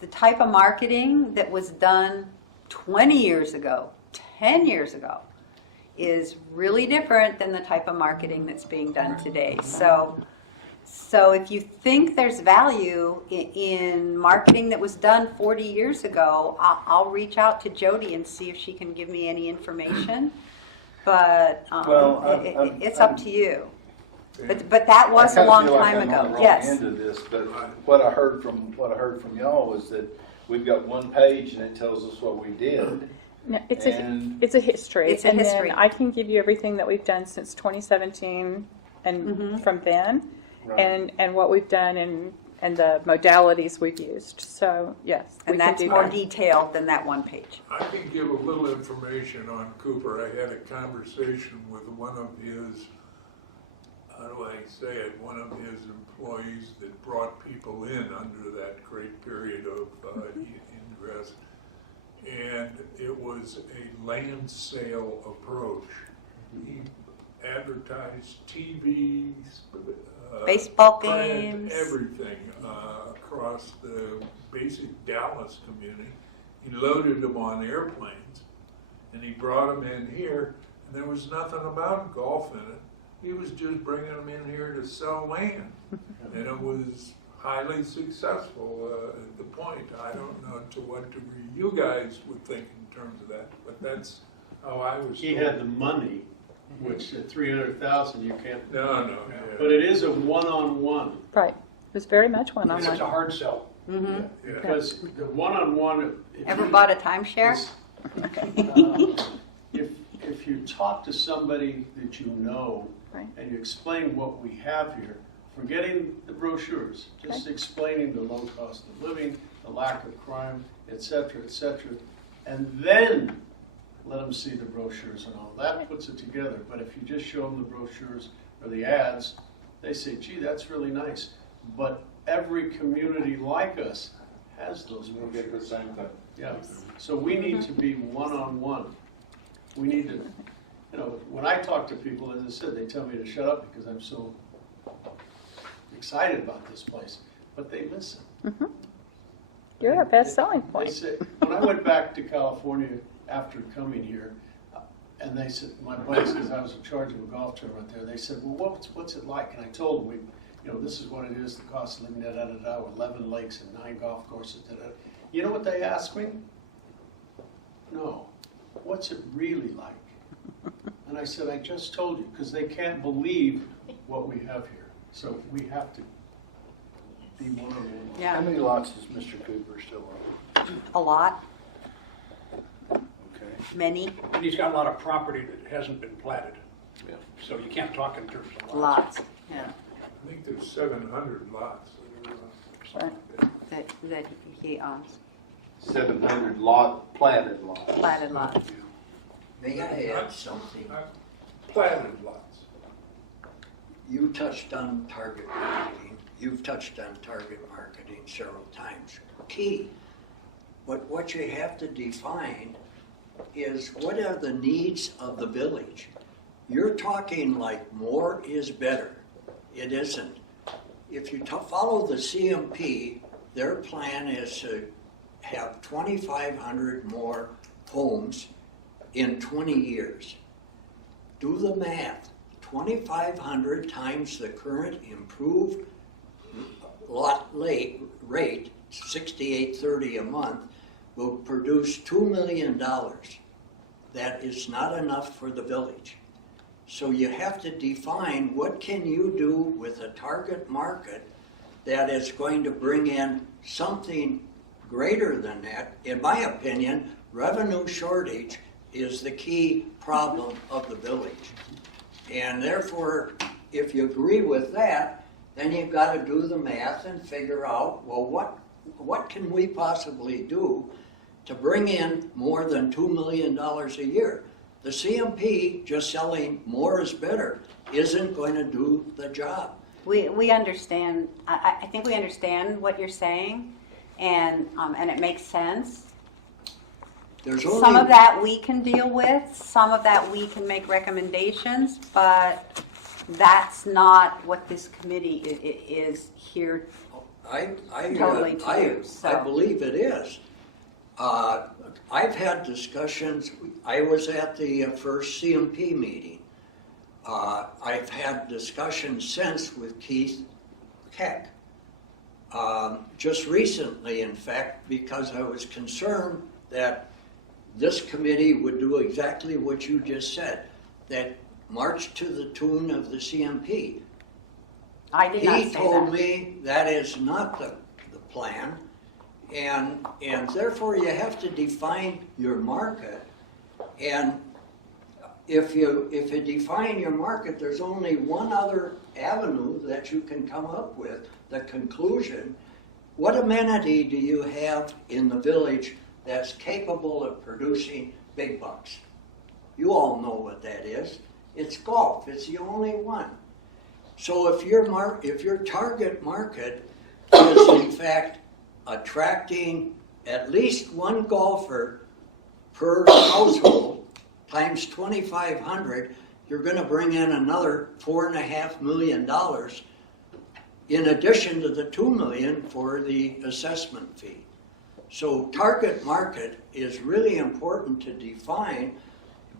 The type of marketing that was done 20 years ago, 10 years ago, is really different than the type of marketing that's being done today. So if you think there's value in marketing that was done 40 years ago, I'll reach out to Jody and see if she can give me any information. But Well, it's up to you. But that was a long time I'm on ago. the wrong Yes. end of this, but what I heard from y'all was that we've got one page and it tells us what we did. no, it's And- a history. It's a and history. Then I can give you everything that we've done since 2017 and Mm-hmm. from then, Right. and what we've done and the modalities we've used. So yes, we And can that's do more that. detailed than that one page. I can give a little information on Cooper. I had a conversation with one of his, how do I say it, one of his employees that brought people in under that great period of ingress. And it was a land sale approach. He advertised TVs, Baseball print, games. everything across the basic Dallas community. He loaded them on airplanes, and he brought them in here, and there was nothing about golf in it. He was just bringing them in here to sell land, and it was highly successful at the point. I don't know to what degree you guys would think in terms of that, but that's how I was He told. had the money, which at 300,000 you can't. No. But it is a one-on-one. Right. It was very much It's one-on-one. a hard sell. Mm-hmm. Yeah. Because the one-on-one. Ever bought a timeshare? If you talk to somebody that you know, Right. and you explain what we have here, forgetting the brochures, just explaining the low cost of living, the lack of crime, et cetera, and then let them see the brochures and all. That puts it together. But if you just show them the brochures or the ads, they say, gee, that's really nice. But every community like us has those We'll get the brochures. same thing. Yeah. So we need to be one-on-one. We need to, when I talk to people, as I said, they tell me to shut up because I'm so excited about this place. But they listen. You're our best selling They point. say, when I went back to California after coming here, and they said, my buddies, because I was in charge of a golf tournament there, they said, well, what's it like? And I told them, this is what it is, the cost of living, with 11 lakes and 9 golf courses, You know what they asked me? No. What's it really like? And I said, I just told you, because they can't believe what we have here. So we have to be one-on-one. How Yeah, many lots does Mr. Cooper still own? a lot, Okay. many, And he's got a lot of property that hasn't been platted. So you can't talk in terms of lots. lots, yeah, I think there's 700 lots. that he owns, 700 platted lots. platted lots. May I add something? Platted lots. You touched on target marketing. You've touched on target marketing several times. Key. But what you have to define is what are the needs of the village? You're talking like more is better. It isn't. If you follow the CMP, their plan is to have 2,500 more homes in 20 years. Do the math. 2,500 times the current improved lot rate, $68.30 a month, will produce $2 million. That is not enough for the village. So you have to define what can you do with a target market that is going to bring in something greater than that. In my opinion, revenue shortage is the key problem of the village. And therefore, if you agree with that, then you've got to do the math and figure out, well, what can we possibly do to bring in more than $2 million a year? The CMP, just selling more is better, isn't going to do the job. We understand, I think we understand what you're saying, and it makes sense. There's only Some of that we can deal with, some of that we can make recommendations, but that's not what this committee is here. Totally to I you, so. believe it is. I've had discussions. I was at the first CMP meeting. I've had discussions since with Keith Keck. Just recently, in fact, because I was concerned that this committee would do exactly what you just said, that march to the tune of the CMP. I did not say He told that. me that is not the plan, and therefore you have to define your market. And if you define your market, there's only one other avenue that you can come up with, the conclusion. What amenity do you have in the village that's capable of producing big bucks? You all know what that is. It's golf. It's the only one. So if your target market is in fact attracting at least one golfer per household times 2,500, you're gonna bring in another $4.5 million in addition to the $2 million for the assessment fee. So target market is really important to define,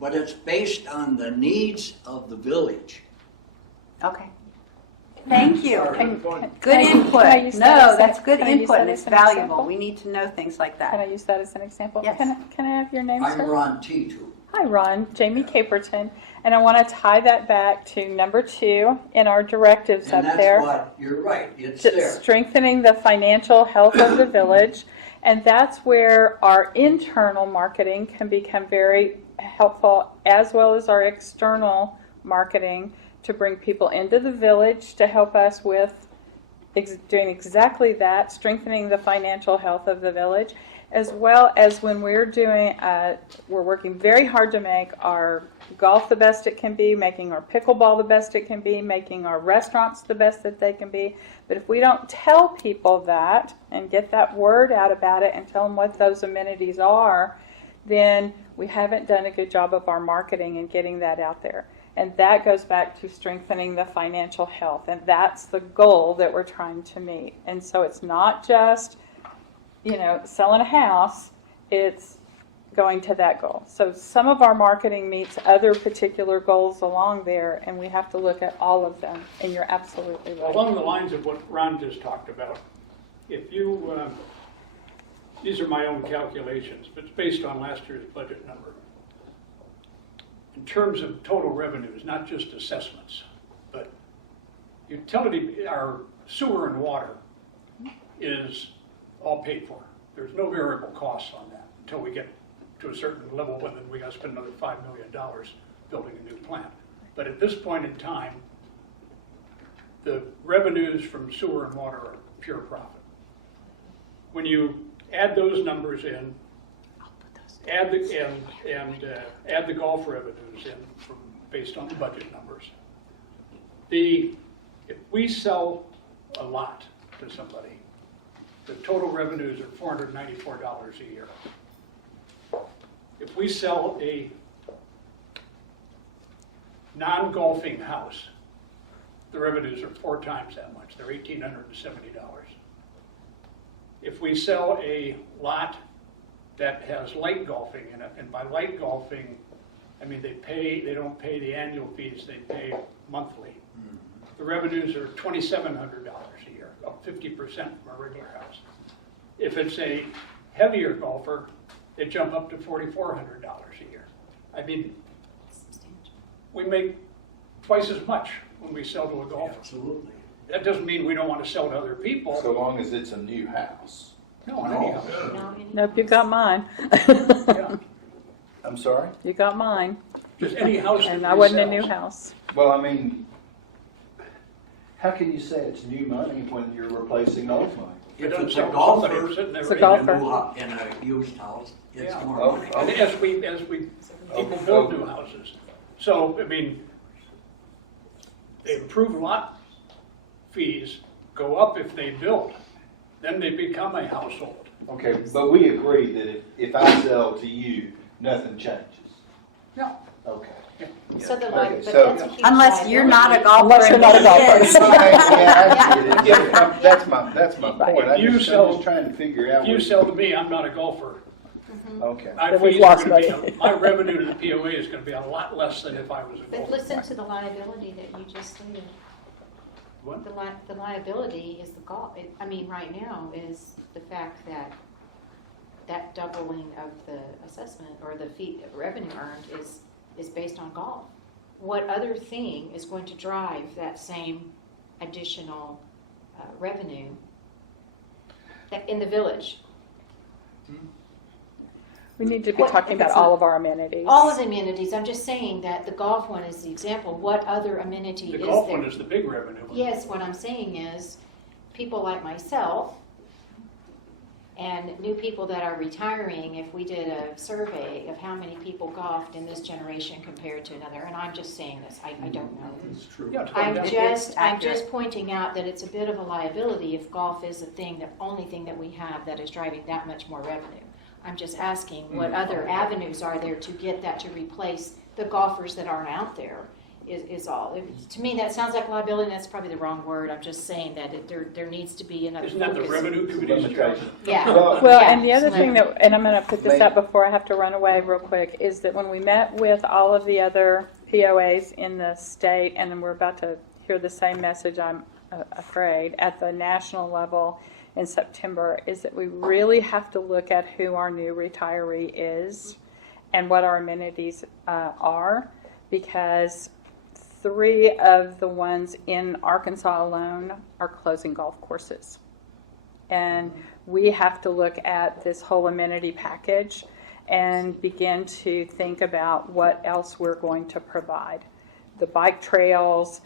but it's based on the needs of the village. Okay. Thank you. Can- Good input. can I use that No, as that's an- good can I use input that and as it's an valuable. example? We need to know things like Can I that. use that as an example? Yes. Can I have your name, I'm sir? Ron T2. Hi, Ron. Jamie Caperton. And I want to tie that back to number 2 in our directives And up that's there. what, you're right, it's Just there. strengthening the financial health of the village. And that's where our internal marketing can become very helpful, as well as our external marketing, to bring people into the village to help us with doing exactly that, strengthening the financial health of the village, as well as when we're doing, we're working very hard to make our golf the best it can be, making our pickleball the best it can be, making our restaurants the best that they can be. But if we don't tell people that and get that word out about it and tell them what those amenities are, then we haven't done a good job of our marketing and getting that out there. And that goes back to strengthening the financial health. And that's the goal that we're trying to meet. And so it's not just, selling a house, it's going to that goal. So some of our marketing meets other particular goals along there, and we have to look at all of them. And you're absolutely right. Along the lines of what Ron just talked about, if you, these are my own calculations, but it's based on last year's budget number. In terms of total revenues, not just assessments, but utility, our sewer and water is all paid for. There's no variable costs on that until we get to a certain level, and then we got to spend another $5 million building a new plant. But at this point in time, the revenues from sewer and water are pure profit. When you add those numbers in, add the golf revenues in based on the budget numbers. If we sell a lot to somebody, the total revenues are $494 a year. If we sell a non-golfing house, the revenues are 4 times that much. They're $1,870. If we sell a lot that has light golfing in it, and by light golfing, I mean they don't pay the annual fees, they pay monthly. The revenues are $2,700 a year, up 50% from a regular house. If it's a heavier golfer, they jump up to $4,400 a year. I mean, we make twice as much when we sell to a golfer. Absolutely. That doesn't mean we don't want to sell to other people. So long as it's a new house. No, on any house. Nope, you got mine. Yeah. I'm sorry? You got mine. Just any house that And I wasn't a resells. new house. Well, I mean, how can you say it's new money when you're replacing old money? We If don't it's a sell to golfer, somebody sitting there It's a ready to golfer. move. in a used house, it's Yeah. more Oh, money. And as we people build new houses. So, I mean, they improve lot fees go up if they build. Then they become a household. Okay, but we agree that if I sell to you, nothing changes. Yeah. Okay. So the Okay, but so- that's a huge Unless you're not a liability. golfer. Unless you're and not a he golfer. is. Yeah, I get it. Yeah, that's my point. If you I'm sell- just trying to figure out. If you sell to me, I'm not a golfer. Okay. My Then we've fees are lost gonna be, money. my revenue to the POA is gonna be a lot less than if I was a But golfer. listen to the liability that you just stated. What? The liability is the golf, right now is the fact that that doubling of the assessment or the fee, revenue earned is based on golf. What other thing is going to drive that same additional revenue in the village? We need to be What- talking about all of our amenities. All of the amenities, I'm just saying that the golf one is the example. What other amenity is The there? golf one is the big revenue one. Yes, what I'm saying is, people like myself and new people that are retiring, if we did a survey of how many people golfed in this generation compared to another, and I'm just saying this, I don't know. It's true. Yeah, it's going down. I'm just pointing out that it's a bit of a liability if golf is the only thing that we have that is driving that much more revenue. I'm just asking what other avenues are there to get that to replace the golfers that aren't out there is all. To me, that sounds like liability, and that's probably the wrong word. I'm just saying that there needs to be another Isn't that the focus. revenue committee's job? Yeah. Well, Yeah. and the other thing that, and I'm going to put this up before I have to run away real quick, is that when we met with all of the other POAs in the state, and then we're about to hear the same message, I'm afraid, at the national level in September, is that we really have to look at who our new retiree is and what our amenities are, because 3 of the ones in Arkansas alone are closing golf courses. And we have to look at this whole amenity package and begin to think about what else we're going to provide. The bike trails,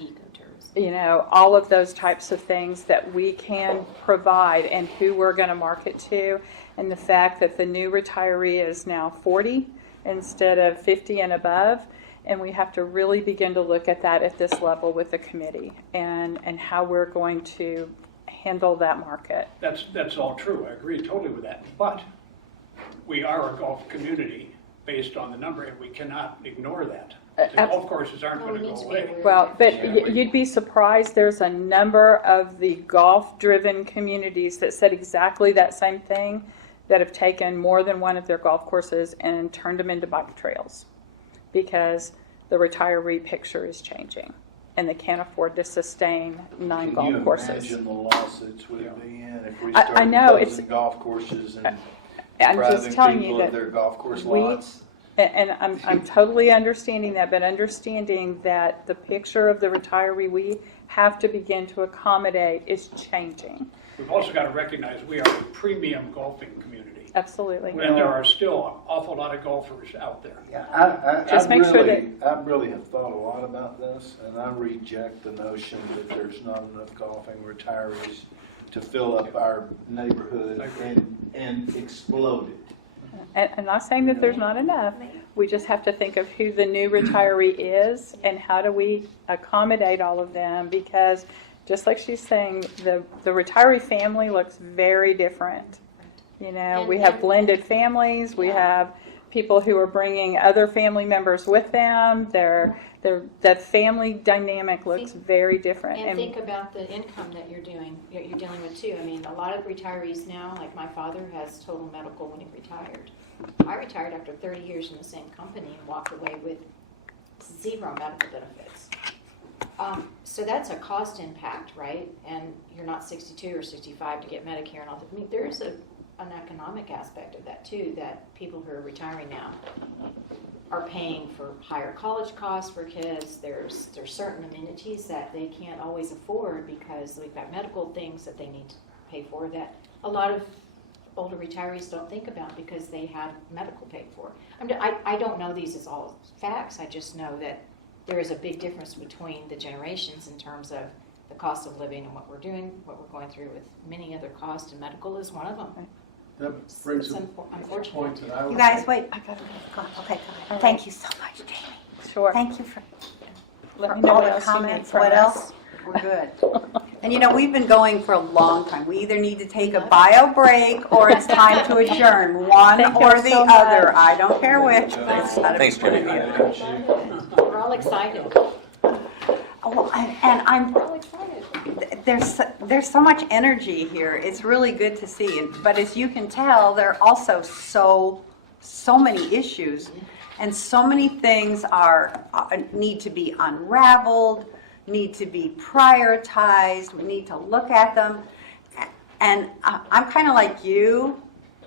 you know, all of those types of things that we can provide and who we're going to market to. And the fact that the new retiree is now 40 instead of 50 and above. And we have to really begin to look at that at this level with the committee and how we're going to handle that market. That's all true. I agree totally with that. But we are a golf community based on the number, and we cannot ignore that. The golf courses aren't going to go away. Well, but you'd be surprised, there's a number of the golf-driven communities that said exactly that same thing, that have taken more than one of their golf courses and turned them into bike trails, because the retiree picture is changing, and they can't afford to sustain 9 golf courses. Can you imagine the lawsuits we'd be in if we I started know, it's- closing golf courses and I'm just depriving telling you people that of their golf course we- lots? And I'm totally understanding that, but understanding that the picture of the retiree we have to begin to accommodate is changing. We've also got to recognize we are a premium golfing community. Absolutely. And there are still an awful lot of golfers out there. Yeah, Just make sure I really have thought a lot about this, and I reject the notion that there's not enough golfing retirees to fill up our neighborhood and explode it. And I'm not saying that there's not enough. We just have to think of who the new retiree is and how do we accommodate all of them, because just like she's saying, the retiree family looks very different. You know, we have blended families, we have people who are bringing other family members with them. The family dynamic looks very different. And think about the income that you're dealing with too. I mean, a lot of retirees now, like my father has total medical when he retired. I retired after 30 years in the same company and walked away with 0 medical benefits. So that's a cost impact, right? And you're not 62 or 65 to get Medicare and all that. I mean, there's an economic aspect of that too, that people who are retiring now are paying for higher college costs for kids. There's certain amenities that they can't always afford because we've got medical things that they need to pay for that a lot of older retirees don't think about because they had medical paid for. I don't know these as all facts. I just know that there is a big difference between the generations in terms of the cost of living and what we're doing, what we're going through with many other costs, and medical is one of them. That brings It's a unfortunate. point that I would. You guys, wait, I gotta go. Okay, go. Thank you so much, Jamie. Sure. Thank you for Let me know all what the else you need comments. from What us. else? We're good. And you know, we've been going for a long time. We either need to take a bio break or it's time to adjourn, one Thank or you the so other. much. I don't care which. But it's gotta be Thanks, Jimmy. one or the other. We're all excited. Oh, and I'm We're all excited. there's so much energy here. It's really good to see. But as you can tell, there are also so many issues, and so many things need to be unraveled, need to be prioritized. We need to look at them. And I'm kind of like you.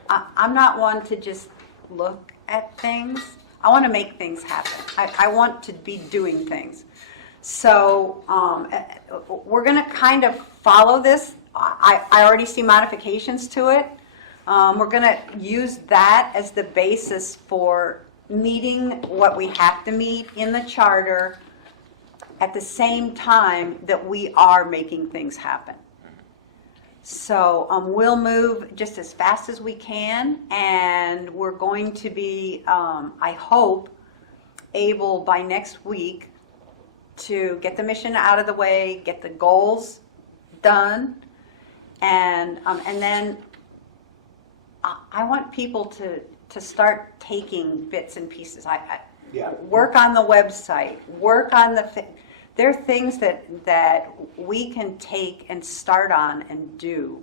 I'm not one to just look at things. I want to make things happen. I want to be doing things. So we're going to kind of follow this. I already see modifications to it. We're going to use that as the basis for meeting what we have to meet in the charter at the same time that we are making things happen. So we'll move just as fast as we can, and we're going to be, I hope, able by next week to get the mission out of the way, get the goals done, and then I want people to start taking bits and pieces. Yeah. work on the website, work on there are things that we can take and start on and do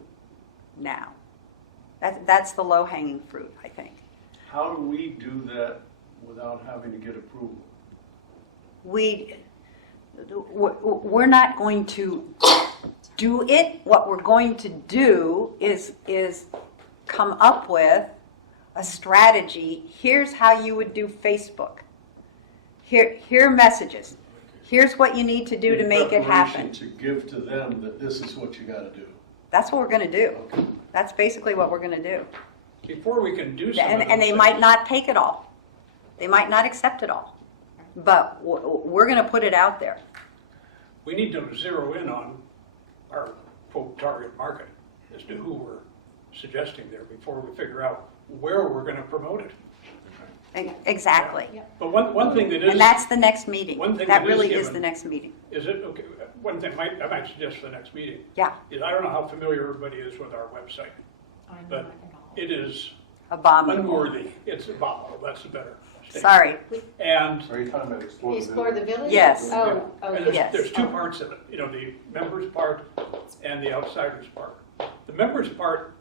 now. That's the low-hanging fruit, I think. How do we do that without having to get approval? We're not going to do it. What we're going to do is come up with a strategy. Here's how you would do Facebook. Here are messages. Here's what you need to do to make it happen. To give to them that this is what you gotta do. That's what we're going to do. That's basically what we're going to do. Before we can do some of And they those might things- not take it all. They might not accept it all. But we're going to put it out there. we need to zero in on our quote target market as to who we're suggesting there before we figure out where we're going to promote it. Exactly. But one thing that is. And that's the next meeting. One thing That that is really is given- the next meeting. Is it, okay, one thing I might suggest for the next meeting. Yeah. Is I don't know how familiar everybody is with our website, I'm but not at all. it is Abominable. unworthy. It's abominable, that's a better statement. Sorry. And Are you talking about Explore the Explore the Village? village? Yes. Oh, And yes. there's two parts of it, you know, the members part and the outsiders part. The members part,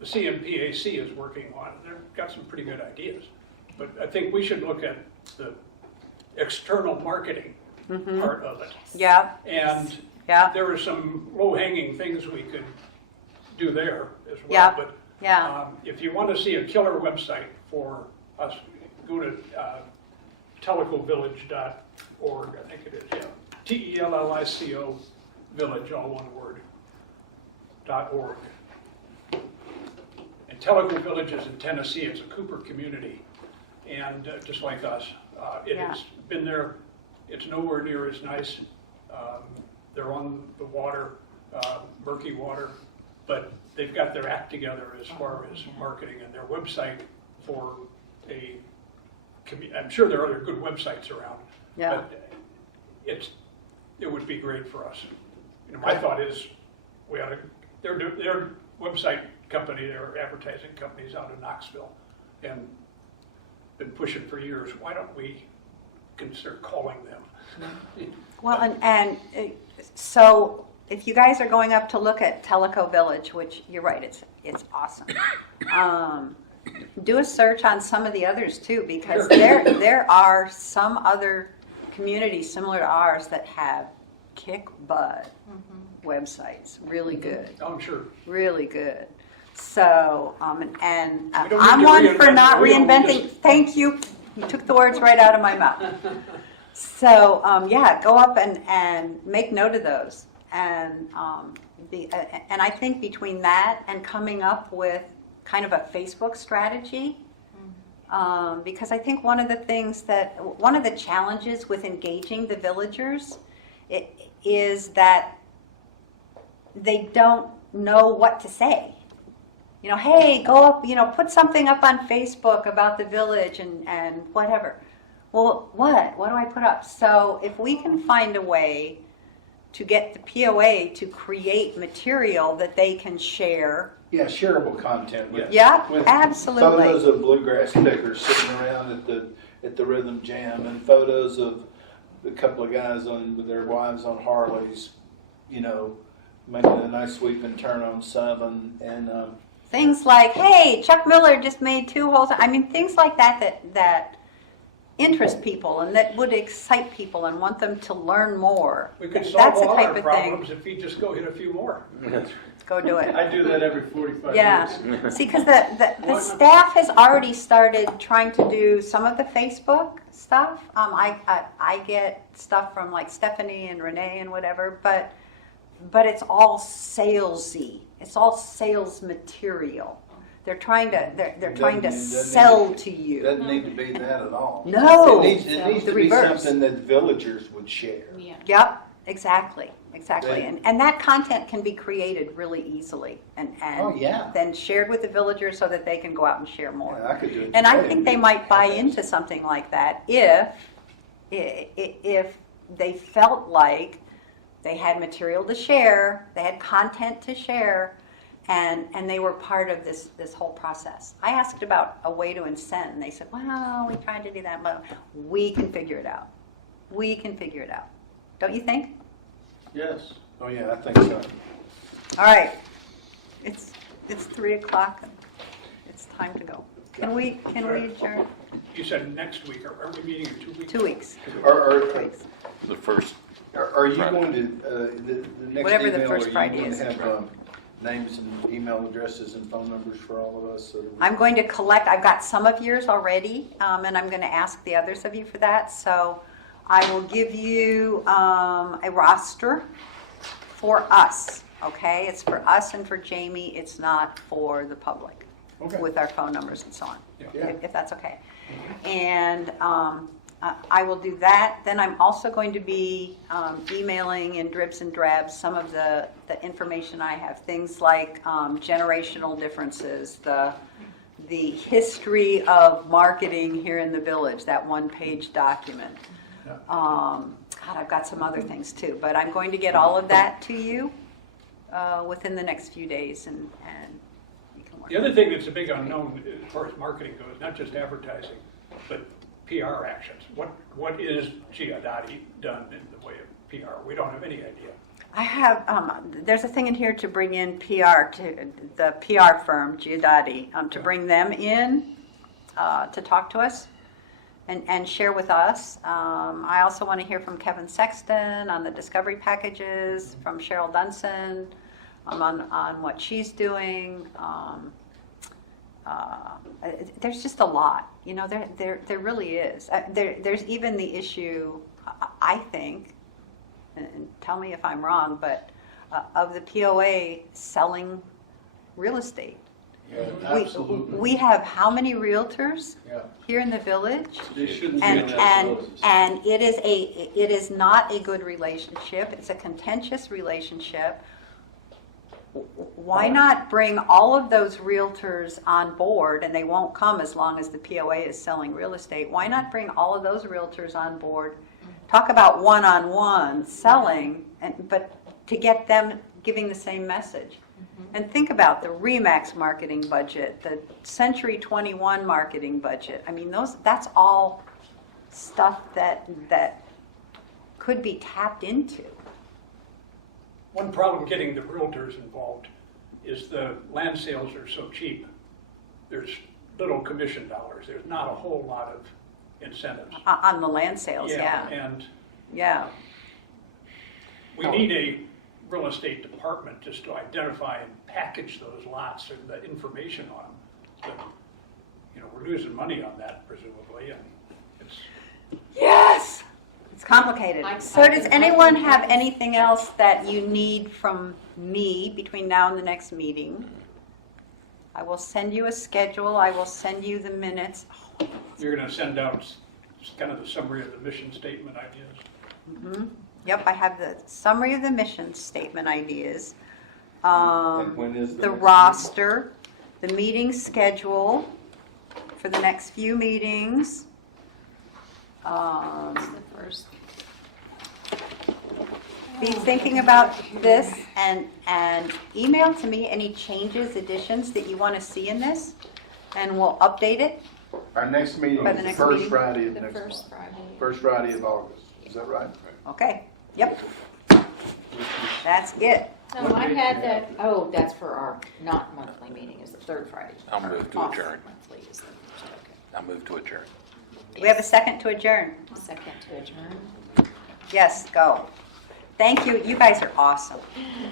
the CMPAC is working on, they've got some pretty good ideas. But I think we should look at the external marketing part of it. Yeah. And Yeah. there are some low-hanging things we could do there as well. Yeah. But Yeah. if you want to see a killer website for us, go to telecovillage.org, I think it is, yeah. TELLICO village, all one word, .org. And Teleco Village is in Tennessee. It's a Cooper community, and just like us, it Yeah. has been there. It's nowhere near as nice. They're on the water, murky water, but they've got their act together as far as marketing and their website for I'm sure there are other good websites around. Yeah. But it would be great for us. You know, my thought is, we ought to, their website company, their advertising company's out in Knoxville, and been pushing for years. Why don't we consider calling them? Well, so if you guys are going up to look at Teleco Village, which you're right, it's awesome. Do a search on some of the others too, because there are some other communities similar to ours that have kick butt websites, really good, Oh, I'm sure. really good. So, We don't I'm need to one for reinvent not the wheel, reinventing. just- Thank you. You took the words right out of my mouth. So, yeah, go up and make note of those. And and I think between that and coming up with kind of a Facebook strategy, because I think one of the challenges with engaging the villagers is that they don't know what to say. You know, hey, go up, put something up on Facebook about the village and whatever. Well, what do I put up? So if we can find a way to get the POA to create material that they can share. Yeah, shareable content. Yeah, with absolutely. Photos of bluegrass pickers sitting around at the rhythm jam, and photos of a couple of guys with their wives on Harleys, making a nice sweeping turn on 7, and Things like, hey, Chuck Miller just made 2 holes. I mean, things like that interest people and that would excite people and want them to learn more. We could solve That's the all type our of problems if we just go hit a few more. Go do it. I do that every 45 Yeah, years. see, because the staff has already started trying to do some of the Facebook stuff. I get stuff from like Stephanie and Renee and whatever, but it's all salesy. It's all sales material. They're trying to sell to you. doesn't need to be that at all. No, It needs the to be reverse. something that villagers would share. Yeah. Yep, exactly. Right. And that content can be created really easily and Oh, yeah. then shared with the villagers so that they can go out and share more. Yeah, I could do it And I today. think they might buy into something like that if they felt like they had material to share, they had content to share, And they were part of this whole process. I asked about a way to incent, and they said, well, we tried to do that, but we can figure it out. We can figure it out. Don't you think? Yes. Oh, yeah, I think so. All right. It's 3 o'clock. It's time to go. Can we adjourn? You said next week, are we meeting in 2 weeks? 2 weeks. Are 2 weeks. The first. are you going to, the next Whatever the email, first are you Friday going is. to have names and email addresses and phone numbers for all of us? So that we- I'm going to collect, I've got some of yours already, and I'm going to ask the others of you for that. So I will give you a roster for us, okay? It's for us and for Jamie. It's not for the public. Okay. With our phone numbers and so on, Yeah. if that's okay. And I will do that. Then I'm also going to be emailing in dribs and drabs some of the information I have, things like generational differences, the history of marketing here in the village, that one-page document. God, I've got some other things too, but I'm going to get all of that to you within the next few days, and you can work. The other thing that's a big unknown as far as marketing goes, not just advertising, but PR actions. What is Giudice done in the way of PR? We don't have any idea. I have, there's a thing in here to bring in PR, to the PR firm, Giudice, to bring them in to talk to us and share with us. I also want to hear from Kevin Sexton on the discovery packages, from Cheryl Dunson on what she's doing. There's just a lot, you know, there really is. There's even the issue, I think, and tell me if I'm wrong, but of the POA selling real estate. Yeah, absolutely. We have how many realtors Yeah. here in the village? They shouldn't be in And, that and, business. and it is not a good relationship. It's a contentious relationship. Why not bring all of those realtors on board, and they won't come as long as the POA is selling real estate. Why not bring all of those realtors on board, talk about one-on-one selling, but to get them giving the same message. And think about the Remax marketing budget, the Century 21 marketing budget. I mean, that's all stuff that could be tapped into. One problem getting the realtors involved is the land sales are so cheap. There's little commission dollars. There's not a whole lot of incentives. On the land sales, yeah. And Yeah. we need a real estate department just to identify and package those lots and the information on them. But, you know, we're losing money on that presumably, and it's, Yes! It's complicated. So does I anyone can- have anything else that you need from me between now and the next meeting? I will send you a schedule. I will send you the minutes. you're gonna send out kind of the summary of the mission statement ideas. Yep, I have the summary of the mission statement ideas. And when is the The next roster, the meeting schedule for the next few meetings. Be thinking about this and email to me any changes, additions that you want to see in this, and we'll update it. Our next meeting By is the the next first meeting? Friday of The next month. first Friday. First Friday of August, is that right? Okay, yep. That's it. No, I had that, oh, that's for our not monthly meeting, is the third Friday. I'll move to Off adjourn. Monthly is the first, okay. I'll move to adjourn. Do we have a second to adjourn? Second to adjourn. Yes, go. Thank you. You guys are awesome.